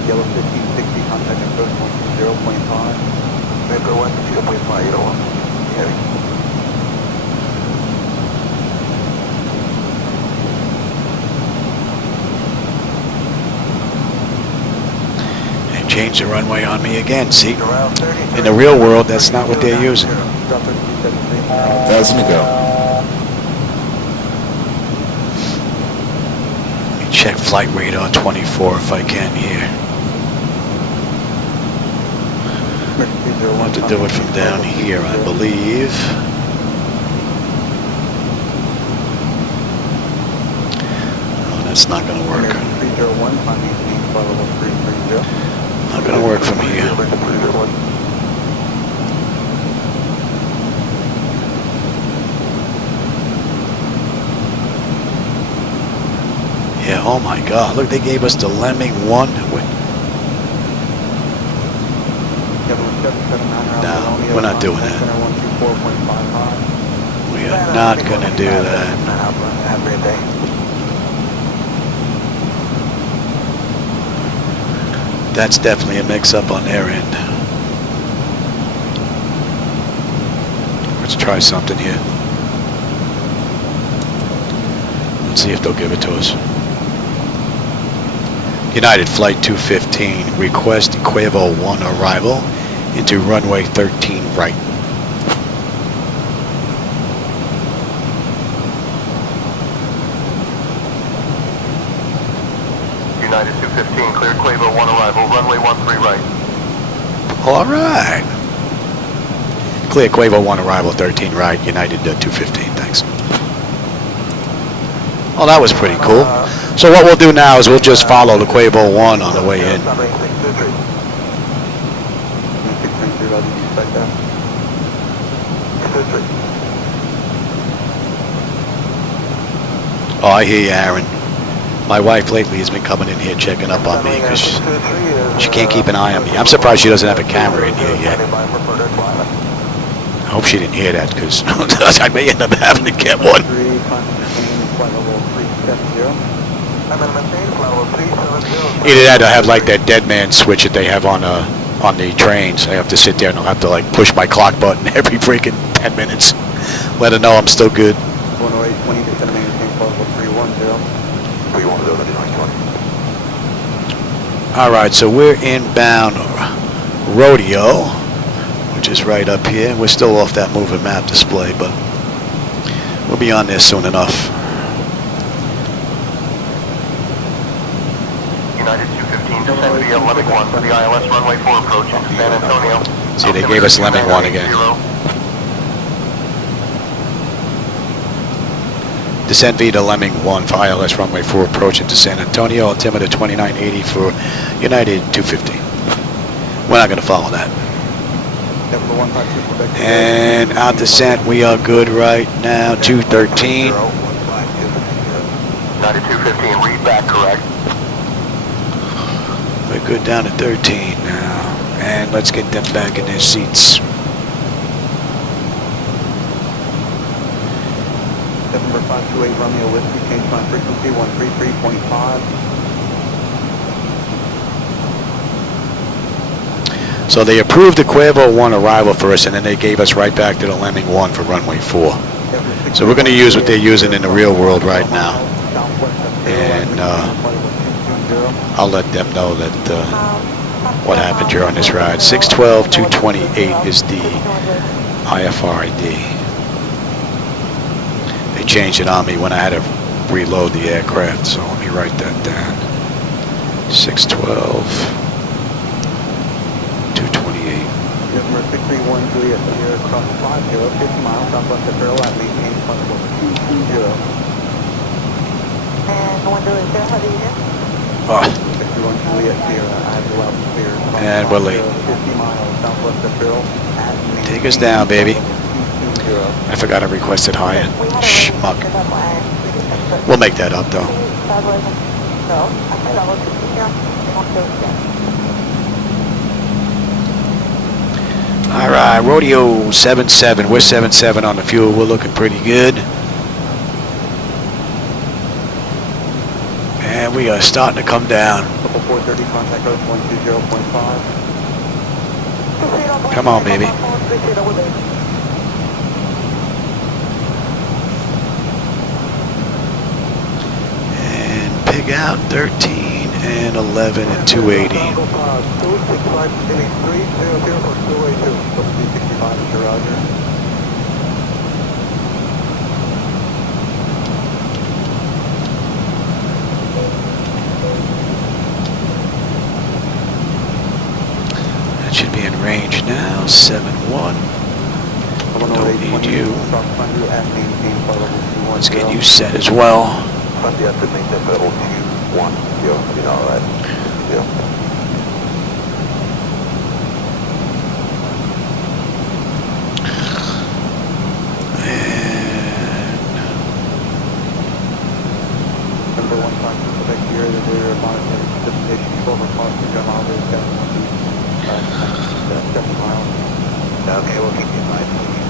Yellow 1560, contact approach 0.5. Metro 1 0.5, you don't want heavy. And change the runway on me again, see? In the real world, that's not what they're using. 1,000 to go. Let me check flight radar 24 if I can here. I want to do it from down here, I believe. Oh, that's not going to work. Not going to work from here. Yeah, oh my God, look, they gave us the Lemming 1. No, we're not doing that. We are not going to do that. That's definitely a mix-up on their end. Let's try something here. Let's see if they'll give it to us. United Flight 215, request Quavo 1 arrival into runway 13 right. United 215, clear Quavo 1 arrival, runway 13 right. All right. Clear Quavo 1 arrival, 13 right, United 215, thanks. Oh, that was pretty cool. So what we'll do now is we'll just follow the Quavo 1 on the way in. Oh, I hear you, Aaron. My wife lately has been coming in here checking up on me because she can't keep an eye on me. I'm surprised she doesn't have a camera in here yet. I hope she didn't hear that because I may end up having to get one. Either that or have like that dead man switch that they have on the trains. I have to sit there and I'll have to like push my clock button every freaking 10 minutes. Let her know I'm still good. Alright, so we're inbound Rodeo, which is right up here. We're still off that moving map display, but we'll be on there soon enough. United 215, descend via Lemming 1 for the ILS runway 4 approach into San Antonio. See, they gave us Lemming 1 again. Descend via Lemming 1 for ILS runway 4 approach into San Antonio. Altimeter 2980 for United 250. We're not going to follow that. And out descent, we are good right now, 213. United 215, read back correct. We're good down to 13 now. And let's get them back in their seats. November 528 Romeo Whiskey, change my frequency 133.5. So they approved the Cuervo 1 arrival for us, and then they gave us right back to the Lemming 1 for runway 4. So we're going to use what they're using in the real world right now. And I'll let them know that what happened here on this ride. 612-228 is the IFRID. They changed it on me when I had to reload the aircraft, so let me write that down. 612-228. November 631 Juliet Sierra cross 50, 50 miles southwest of Pearl at maintain flight level 220. And 100, how do you do? 61 Juliet Sierra, eyes allowed to clear. And we're late. 50 miles southwest of Pearl at maintain. Take us down, baby. 220. I forgot I requested higher. Schmuck. We'll make that up, though. All right, Rodeo 77. We're 77 on the fuel. We're looking pretty good. And we are starting to come down. 430 contact code 120.5. Come on, baby. And pig out 13 and 11 and 280. That should be in range now. 7-1. Don't need you. Let's get you set as well. Okay, we'll keep you in mind.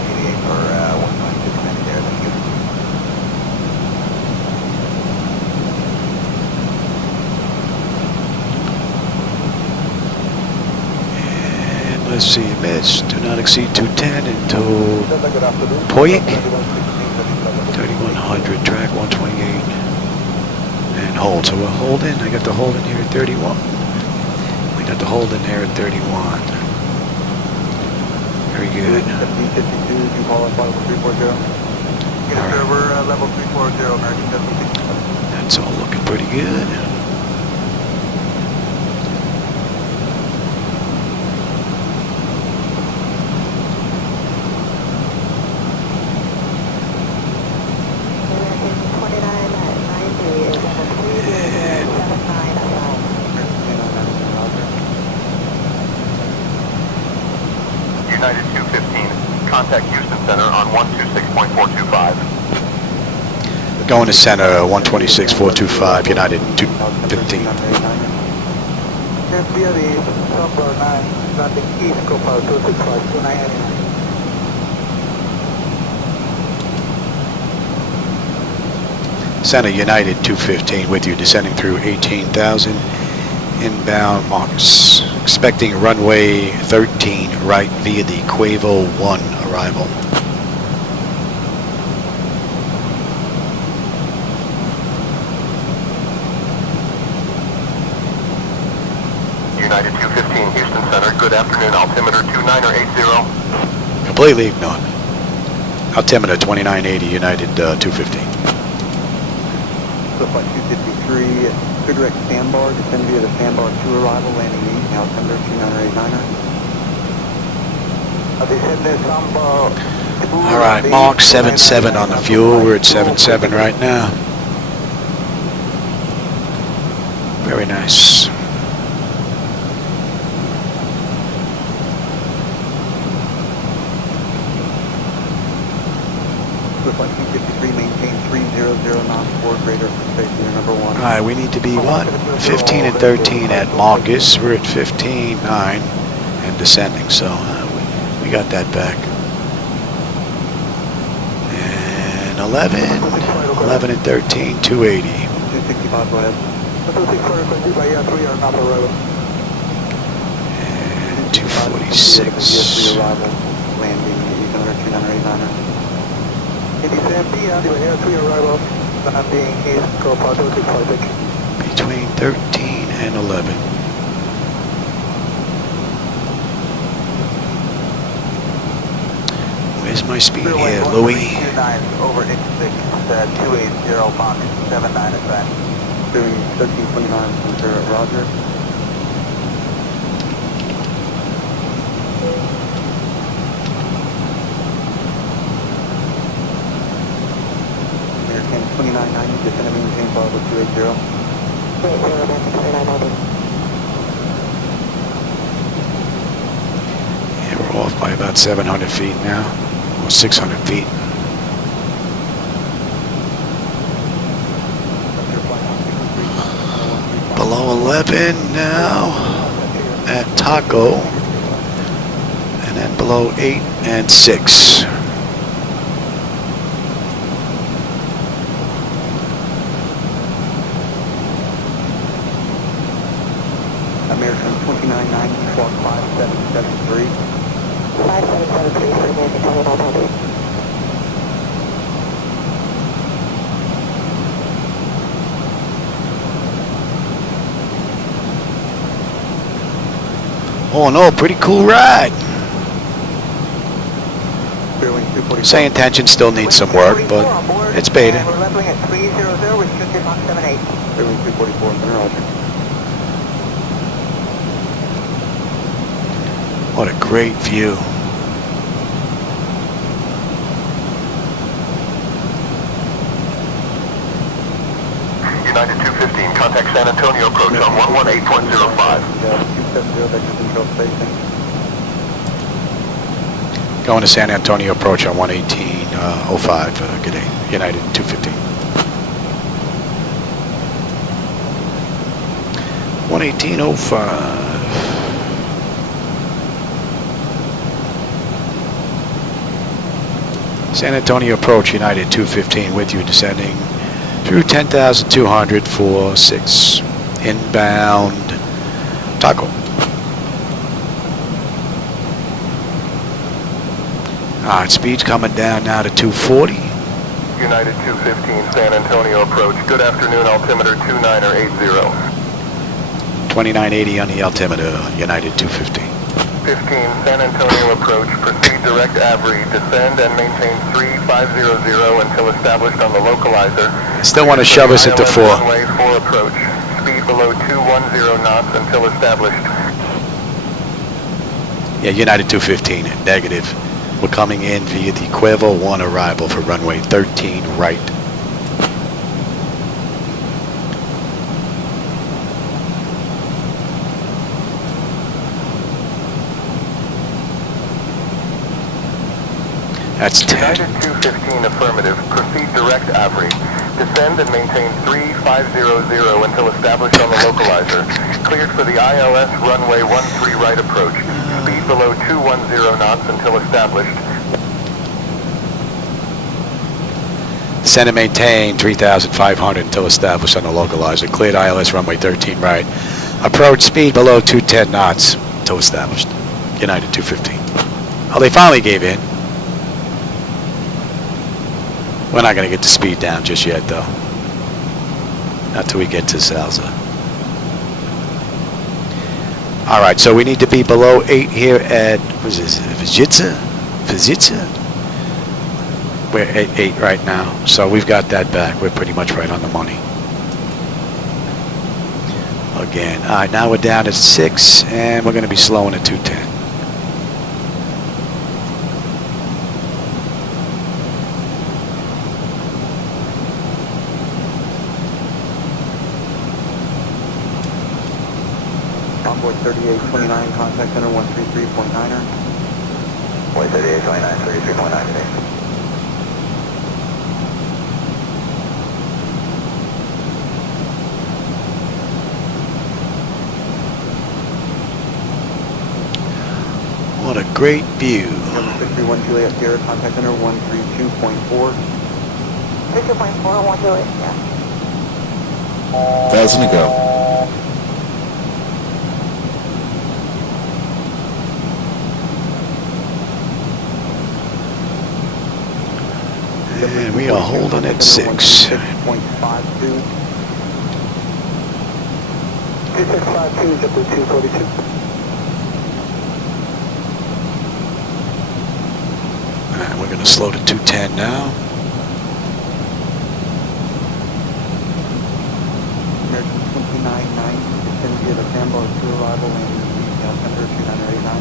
PDA for 1.69 there. Thank you. And let's see, miss. Do not exceed 210 until Boeing. 3100, track 128. And hold. So we're holding. I got the hold in here at 31. We got the hold in there at 31. Very good. Level 340, American 76. That's all looking pretty good. United 215, contact Houston Center on 126.425. Going to center 126.425, United 215. Center United 215 with you, descending through 18,000. Inbound Marcus. Expecting runway 13 right via the Cuervo 1 arrival. United 215, Houston Center, good afternoon, altimeter 2980. Completely ignored. Altimeter 2980, United 215. So flight 253, good direct sandbar, descend via the sandbar 2 arrival, landing east, altimeter 2989. All right, Mark 77 on the fuel. We're at 77 right now. Very nice. The flight 253, maintain 300 knots, 4 greater for safety, number 1. All right, we need to be what? 15 and 13 at Marcus. We're at 15, 9, and descending, so we got that back. And 11 and 13, 280. 265, go ahead. And 246. Arrival, landing, 800, 289. Between 13 and 11. Where's my speed here, Louis? Over Inch 6, 280, box 79 is back. Doing 1329, Roger. American 2990, descend and maintain Bravo 280. Yeah, we're off by about 700 feet now, or 600 feet. Below 11 now at Taco, and then below 8 and 6. American 2990, squawk 5773. 5773 for American 2990. Oh no, pretty cool ride. SayIntentions still needs some work, but it's beta. We're leveling at 300 with Houston Bush 78. 344, Roger. What a great view. United 215, contact San Antonio approach on 118.05. 270, vector control station. Going to San Antonio approach on 118.05. Good day, United 215. 118.05. San Antonio approach, United 215 with you, descending through 10,200 for 6. Inbound Taco. Alright, speed's coming down now to 240. United 215, San Antonio approach. Good afternoon, altimeter 2980. 2980 on the altimeter, United 215. 15, San Antonio approach. Proceed direct average. Descend and maintain 3500 until established on the localizer. Still want to shove us into 4. Runway 4 approach. Speed below 210 knots until established. Yeah, United 215, negative. We're coming in via the Cuervo 1 arrival for runway 13 right. That's 10. United 215 affirmative. Proceed direct average. Descend and maintain 3500 until established on the localizer. Cleared for the ILS runway 13 right approach. Speed below 210 knots until established. Descend and maintain 3,500 until established on the localizer. Cleared ILS runway 13 right. Approach speed below 210 knots until established. United 215. Oh, they finally gave in. We're not going to get the speed down just yet, though. Not till we get to Salsa. All right, so we need to be below 8 here at, what is this, Vizitza? We're at 8 right now, so we've got that back. We're pretty much right on the money. Again, all right, now we're down at 6, and we're going to be slowing at 210. Convoy 3829, contact center 133.9er. Boy 3829, 33.9 today. great view. Number 631 Juliet Sierra, contact center 132.4. 32.4, 1 Juliet, yeah. 1,000 to go. And we are holding at 6. 6.52. 2652, Zibo 242. And we're going to slow to 210 now. American 2990, descend via the Sandbar to arrival, landing east, September 2989.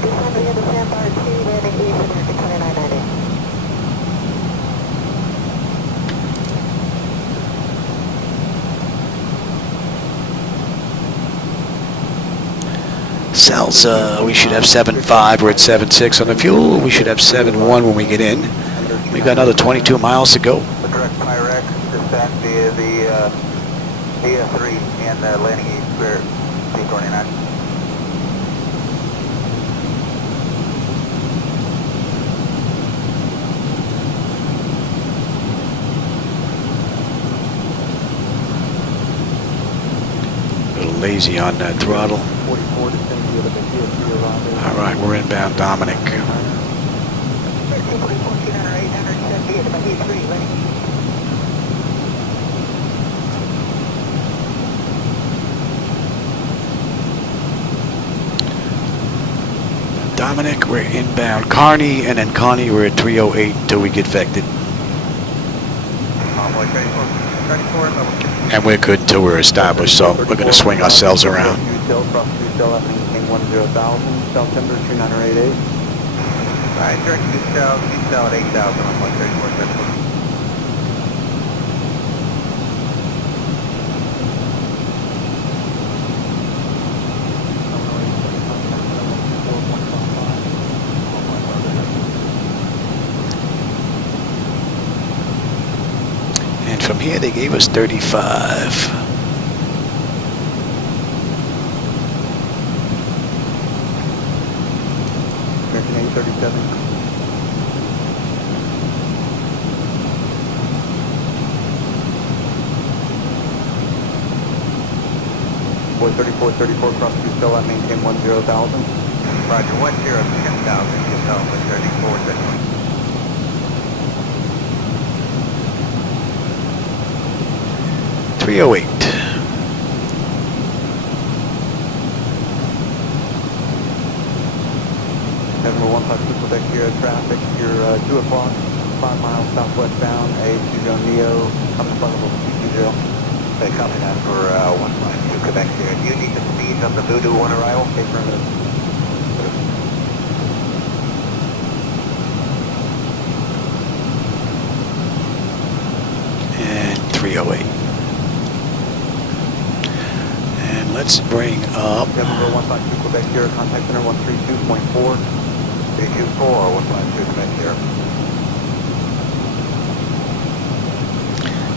Descend via the Sandbar 2, landing east, American 2990. Cells, we should have 7.5. We're at 7.6 on the fuel. We should have 7.1 when we get in. We've got another 22 miles to go. The direct Pyrex descent via the VS3 and landing east for C29. A little lazy on that throttle. 44 descend via the VS3 arrival. All right, we're inbound, Dominic. 13.1400, 800, descend via the VS3, landing east. Dominic, we're inbound Kearney, and then Kearney, we're at 308 until we get vected. And we're good until we're established, so we're going to swing ourselves around. Cross Cell at maintain 10,000, September 3988. Alright, direct Cell at 8,000 on 134. And from here, they gave us 35. American 837. Boy 3434 cross Cell at maintain 10,000. Roger, 10,000, just off with 34 seconds. .308. November 15 Quebec here, traffic, you're 2 o'clock, 5 miles southwest bound, A2 Neo, coming from level 220. They copy that for 152 Quebec here. Do you need the speed of the Voodoo 1 arrival? Okay, affirmative. And 308. And let's bring up... November 152 Quebec here, contact center 132.4. 324, 152 Quebec here.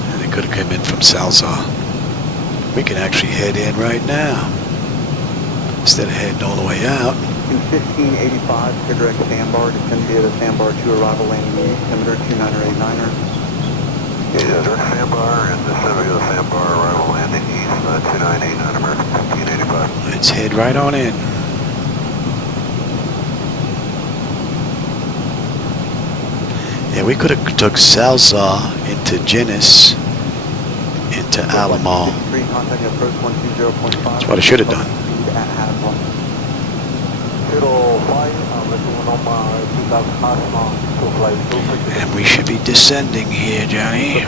And they could have come in from Salsa. We can actually head in right now, instead of heading all the way out. In 1585, clear direct Sandbar, descend via the Sandbar 2 arrival, landing east, September 2989er. Yeah, direct Sandbar and descend via the Sandbar arrival, landing east, 2989, American 1585. Let's head right on in. Yeah, we could have took Salsa into Genis, into Alamo. That's what I should have done. And we should be descending here, Johnny.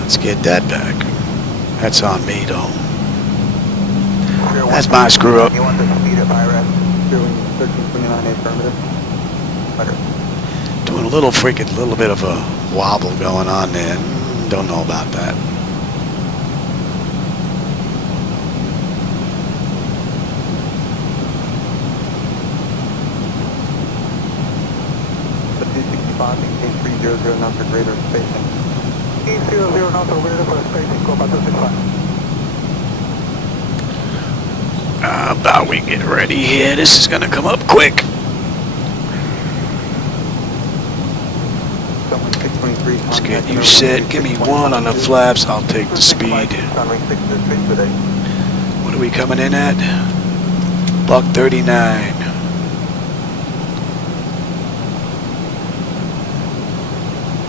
Let's get that back. That's on me, though. That's my screw up. You want the speed of IRS? 1329 affirmative. Doing a little bit of a wobble going on there. Don't know about that. 285, maintain 300 knots or greater spacing. 300 knots or greater for spacing, go about 265. About we get ready here. This is gonna come up quick. Let's get you set. Give me 1 on the flaps. I'll take the speed. What are we coming in at? Buck 39.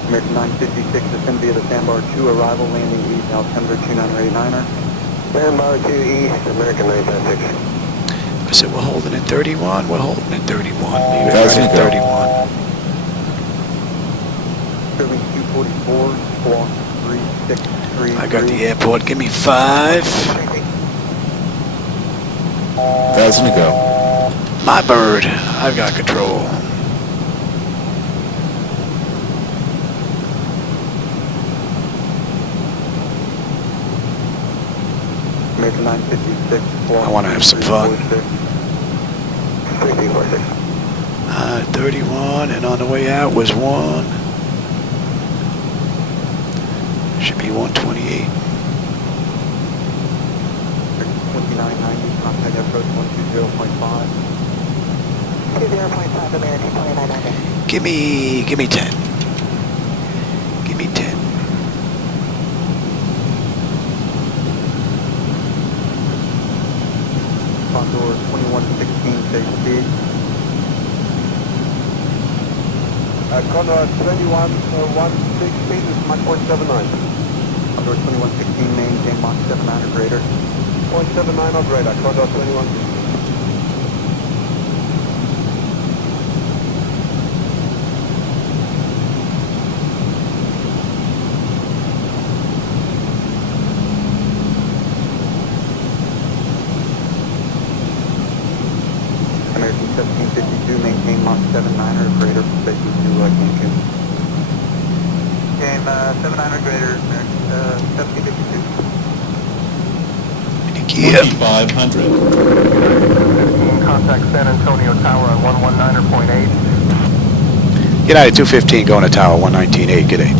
American 956 is going to be at a sandbar 2 arrival, landing east, altimeter 2989er. Sandbar 2 east, American 956. I said we're holding at 31. We're holding at 31. Leave it That's right at okay. 31. Serving 244, squawk 363. I got the airport. Give me 5. 1,000 to go. My bird. I've got control. American 956, squawk I want to have some fun. 3346. 31, and on the way out was 1. Should be 128. 2990, contact approach 120.5. 20.5, American 2990. Give me 10. Give me 10. Condor 2116, safe speed. Condor 2116 is Mach 0.79. Condor 2116, maintain Mach 79 or greater. 0.79 or greater, Condor 2116. American 1752, maintain Mach 79 or greater, station to Cancun. Game 79 or greater, American 1752. Yep. 4,500. 15, contact San Antonio Tower on 119.8. United 215 going to tower 119.8. Good day.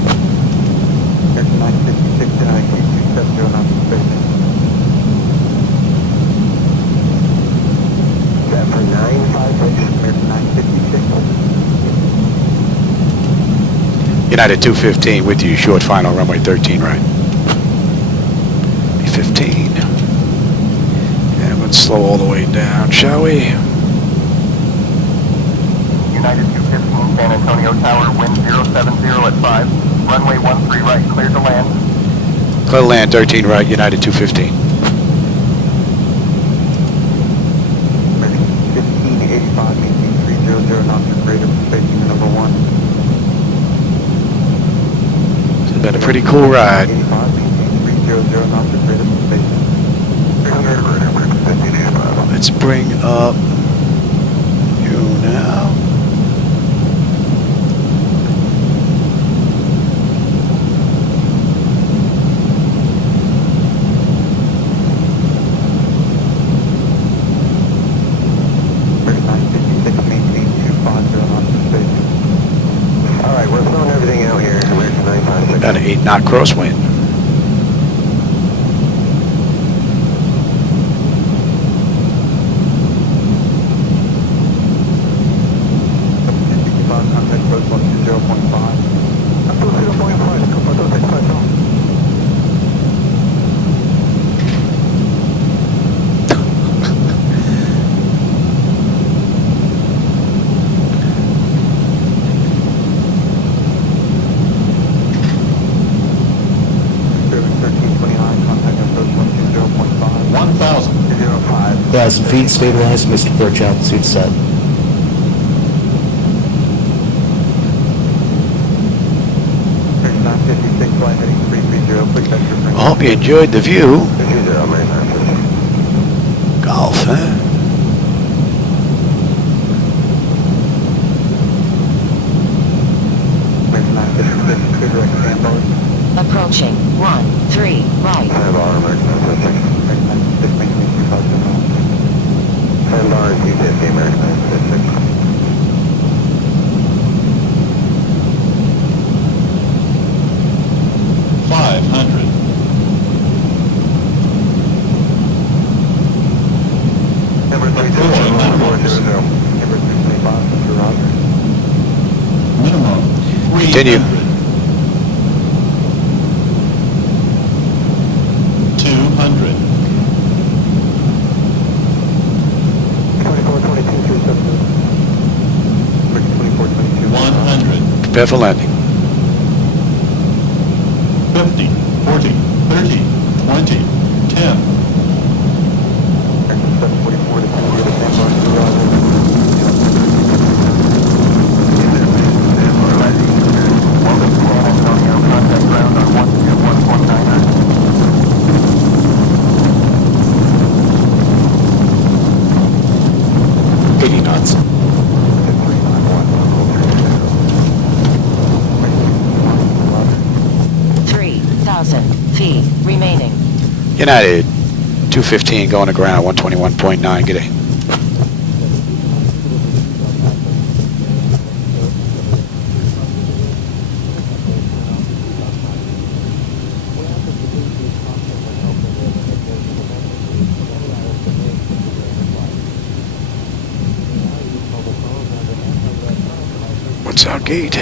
American 956, K270 knots of spacing. That for 956, American 956. United 215 with you. Short final runway 13 right. 15. And let's slow all the way down, shall we? United 215, San Antonio Tower, wind 070 at 5. Runway 13 right, cleared to land. Clear to land 13 right, United 215. American 1585, maintain 300 knots or greater, spacing number 1. It's been a pretty cool ride. 85, maintain 300 knots or greater, spacing. 300 or greater, American 1585. Let's bring up you now. American 956, maintain 250 knots of spacing. Alright, we're throwing everything out here, American 956. About an 8-knot crosswind. Contact approach 120.5. 20.5, Cooper 265. Service 1329, contact approach 120.5. 1,000. 205. 1,000 feet, stabilized, Mr. Birch, altitude set. American 956, flight heading 330, quick vector I hope you enjoyed the view. 330, American 956. Golf, huh? American 956, clear direct standby. Approaching 13 right. Sandbar, American 956. American 956, maintain 250 knots. Sandbar 250, American 956. Continue. 200. 24, 22, 24, 22. 100. Prepare for landing. 50, 40, 30, 20, 10. 744 to 2 to standby. Welcome to San Antonio. Contact ground on 121.9. 80 knots. 3,000 feet remaining. United 215 going to ground 121.9. Get in. What's our gate?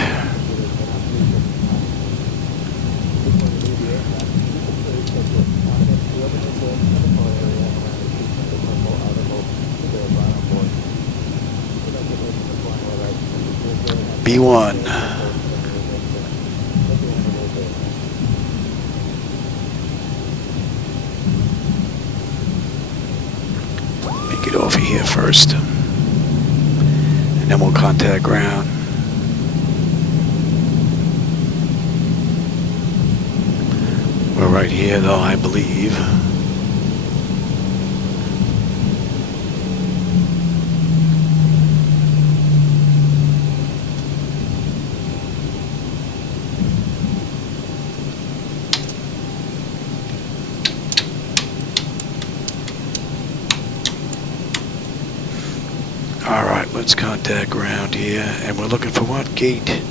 B1. Make it over here first. And then we'll contact ground. We're right here though, I believe. Alright, let's contact ground here. And we're looking for what? Gate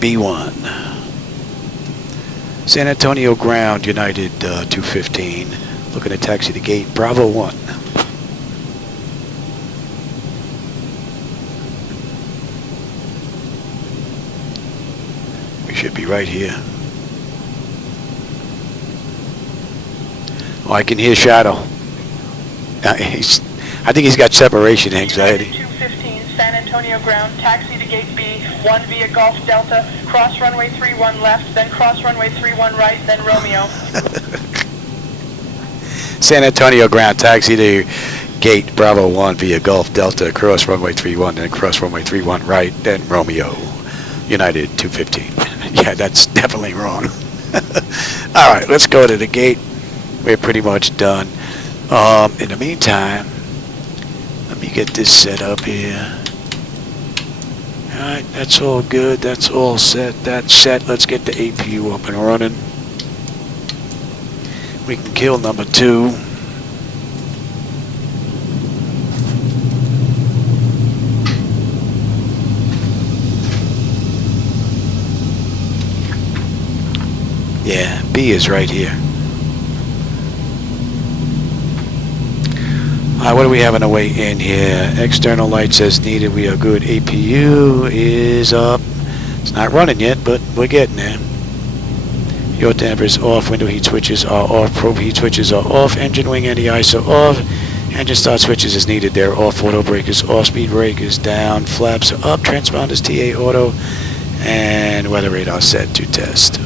B1. San Antonio ground, United 215. Looking to taxi to gate Bravo 1. We should be right here. Oh, I can hear Shadow. I think he's got separation anxiety. United 215, San Antonio ground, taxi to gate B, 1 via Golf Delta, cross runway 31 left, then cross runway 31 right, then Romeo. San Antonio ground, taxi to gate Bravo 1 via Golf Delta, cross runway 31, then cross runway 31 right, then Romeo. United 215. Yeah, that's definitely wrong. All right, let's go to the gate. We're pretty much done. In the meantime, let me get this set up here. Alright, that's all good. That's all set. That's set. Let's get the APU up and running. We can kill number 2. Yeah, B is right here. What do we have on the way in here? External lights as needed. We are good. APU is up. It's not running yet, but we're getting there. Yaw dampers off. Window heat switches are off. Probe heat switches are off. Engine wing anti-iso off. Engine start switches as needed. They're off. Auto breakers off. Speed breakers down. Flaps are up. Transponders TA auto. And weather radar set to test.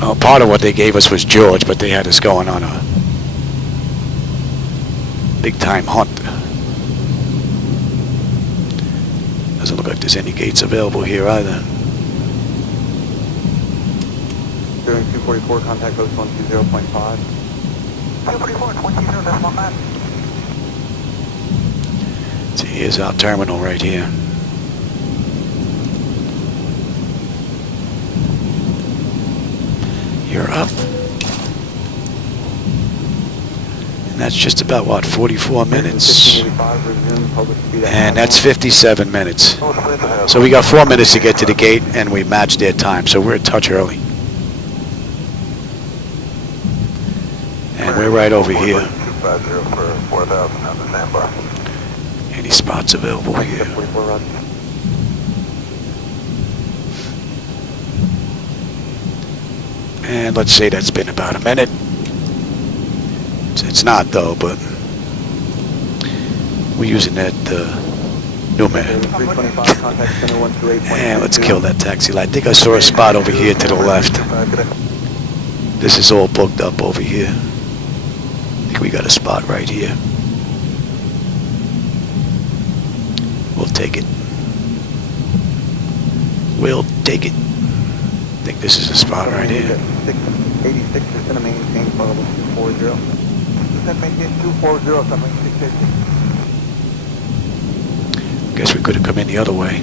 Well, part of what they gave us was George, but they had us going on a big time hunt. Doesn't look like there's any gates available here either. Doing 244, contact post 120.5. 244, 120.5. See, here's our terminal right here. You're up. And that's just about, what, 44 minutes? And that's 57 minutes. So we got 4 minutes to get to the gate, and we matched their time, so we're a touch early. And we're right over here. Any spots available here? And let's say that's been about a minute. It's not though, but we're using that Newman. 325, contact center 128. And let's kill that taxi light. I think I saw a spot over here to the left. This is all booked up over here. I think we got a spot right here. We'll take it. We'll take it. I think this is a spot right here. 86% of maintain flight level 240. Maintain 240, something 650. Guess we could have come in the other way.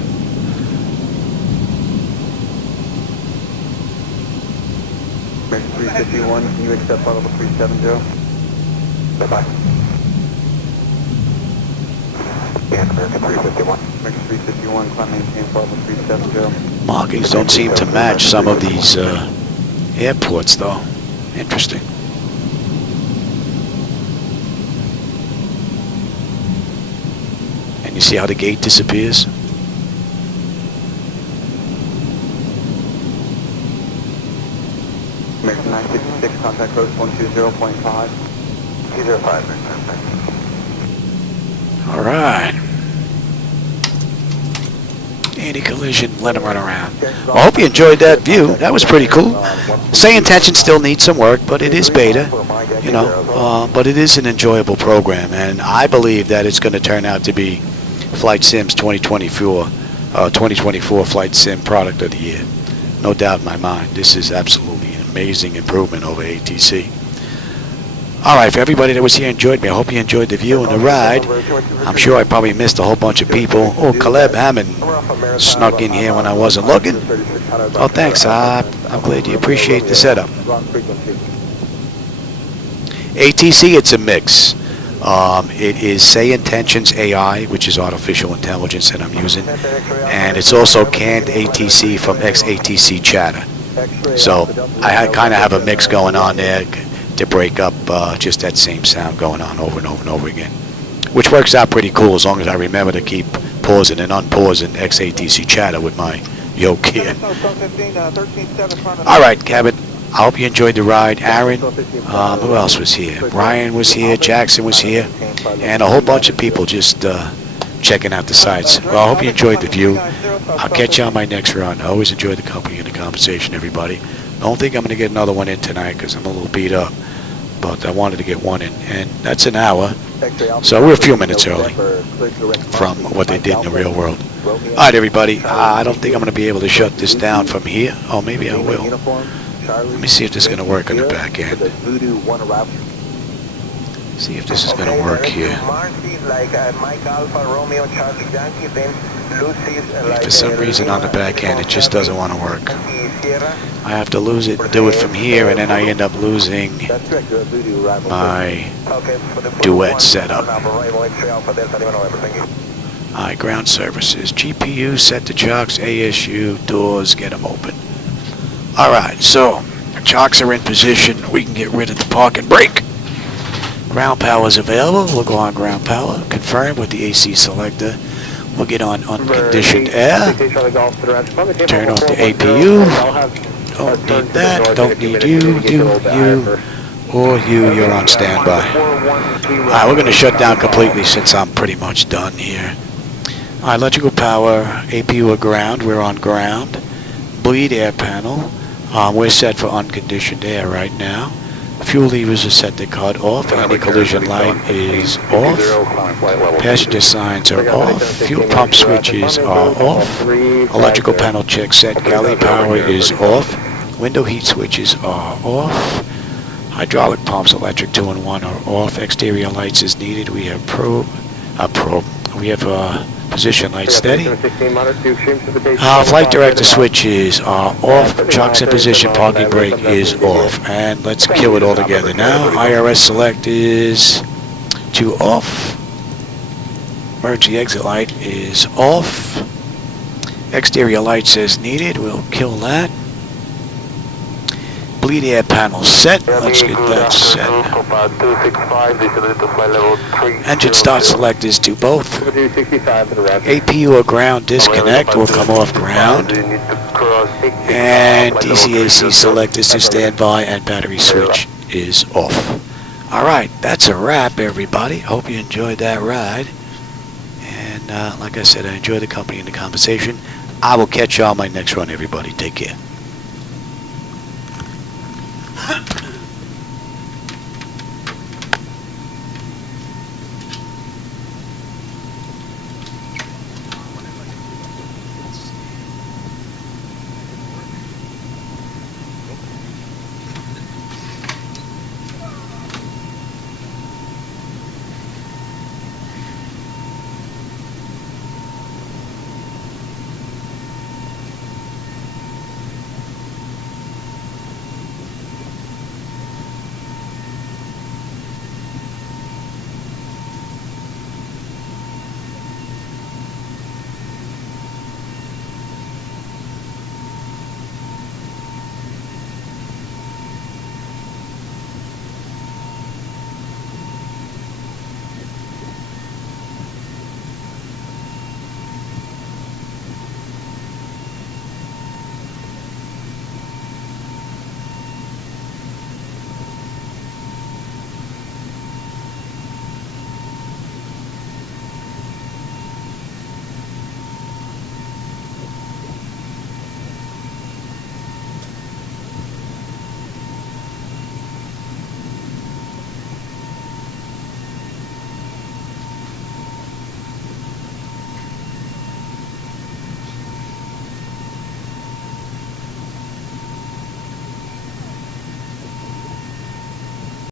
American 351, can you accept flight level 370? Bye-bye. Yeah, American 351. American 351, climb maintain flight level 370. Markings don't seem to match some of these airports though. Interesting. And you see how the gate disappears? American 966, contact coast 120.5. 205, All right. Anti-collision, let them run around. Well, I hope you enjoyed that view. That was pretty cool. SayIntentions still needs some work, but it is beta, you know. But it is an enjoyable program, and I believe that it's going to turn out to be Flight Sim's 2024 Flight Sim Product of the Year. No doubt in my mind. This is absolutely an amazing improvement over ATC. All right, for everybody that was here enjoyed me, I hope you enjoyed the view and the ride. I'm sure I probably missed a whole bunch of people. Oh, Caleb Hammond snuck in here when I wasn't looking. Oh, thanks. I'm glad you appreciate the setup. ATC, it's a mix. It is SayIntentions AI, which is artificial intelligence that I'm using. And it's also canned ATC from XATC Chatter. So I kind of have a mix going on there to break up just that same sound going on over and over and over again, which works out pretty cool as long as I remember to keep pausing and unpausing XATC Chatter with my yoke here. All right, Cabot, I hope you enjoyed the ride. Aaron, who else was here? Brian was here, Jackson was here, and a whole bunch of people just checking out the sites. Well, I hope you enjoyed the view. I'll catch you on my next run. I always enjoy the company and the conversation, everybody. I don't think I'm going to get another one in tonight because I'm a little beat up, but I wanted to get one in, and that's an hour, so we're a few minutes early from what they did in the real world. All right, everybody, I don't think I'm going to be able to shut this down from here. Oh, maybe I will. Let me see if this is going to work on the back end. See if this is going to work here. For some reason on the back end it just doesn't want to work. I have to do it from here, and then I end up losing my duet setup. Alright, ground services. GPU, set the chocks, ASU, doors, get them open. Alright, so the chocks are in position. We can get rid of the park and brake. Ground power is available. We'll go on ground power. Confirm with the AC selector. We'll get on unconditioned air. Turn off the APU. Don't need that. Don't need you, or you. You're on standby. Alright, we're going to shut down completely since I'm pretty much done here. Alright, electrical power. APU or ground. We're on ground. Bleed air panel. We're set for unconditioned air right now. Fuel levers are set to cut off. Anti-collision light is off. Passenger signs are off. Fuel pump switches are off. Electrical panel check set. Galley power is off. Window heat switches are off. Hydraulic pumps, electric 2-in-1 are off. Exterior lights is needed. We have We have position light steady. Flight director switches are off. Chocks in position. Parking brake is off. And let's kill it all together now. IRS select is to off. Emergency exit light is off. Exterior light says needed. We'll kill that. lead air panel set. Let's get that set. 265, descended to flight level 3. Engine start select is to both. 265 to the rapid. AP or ground disconnect will come off ground. And DCAC select is to standby and battery switch is off. Alright, that's a wrap, everybody. Hope you enjoyed that ride. And like I said, I enjoyed the company and the conversation. I will catch you on my next run, everybody. Take care.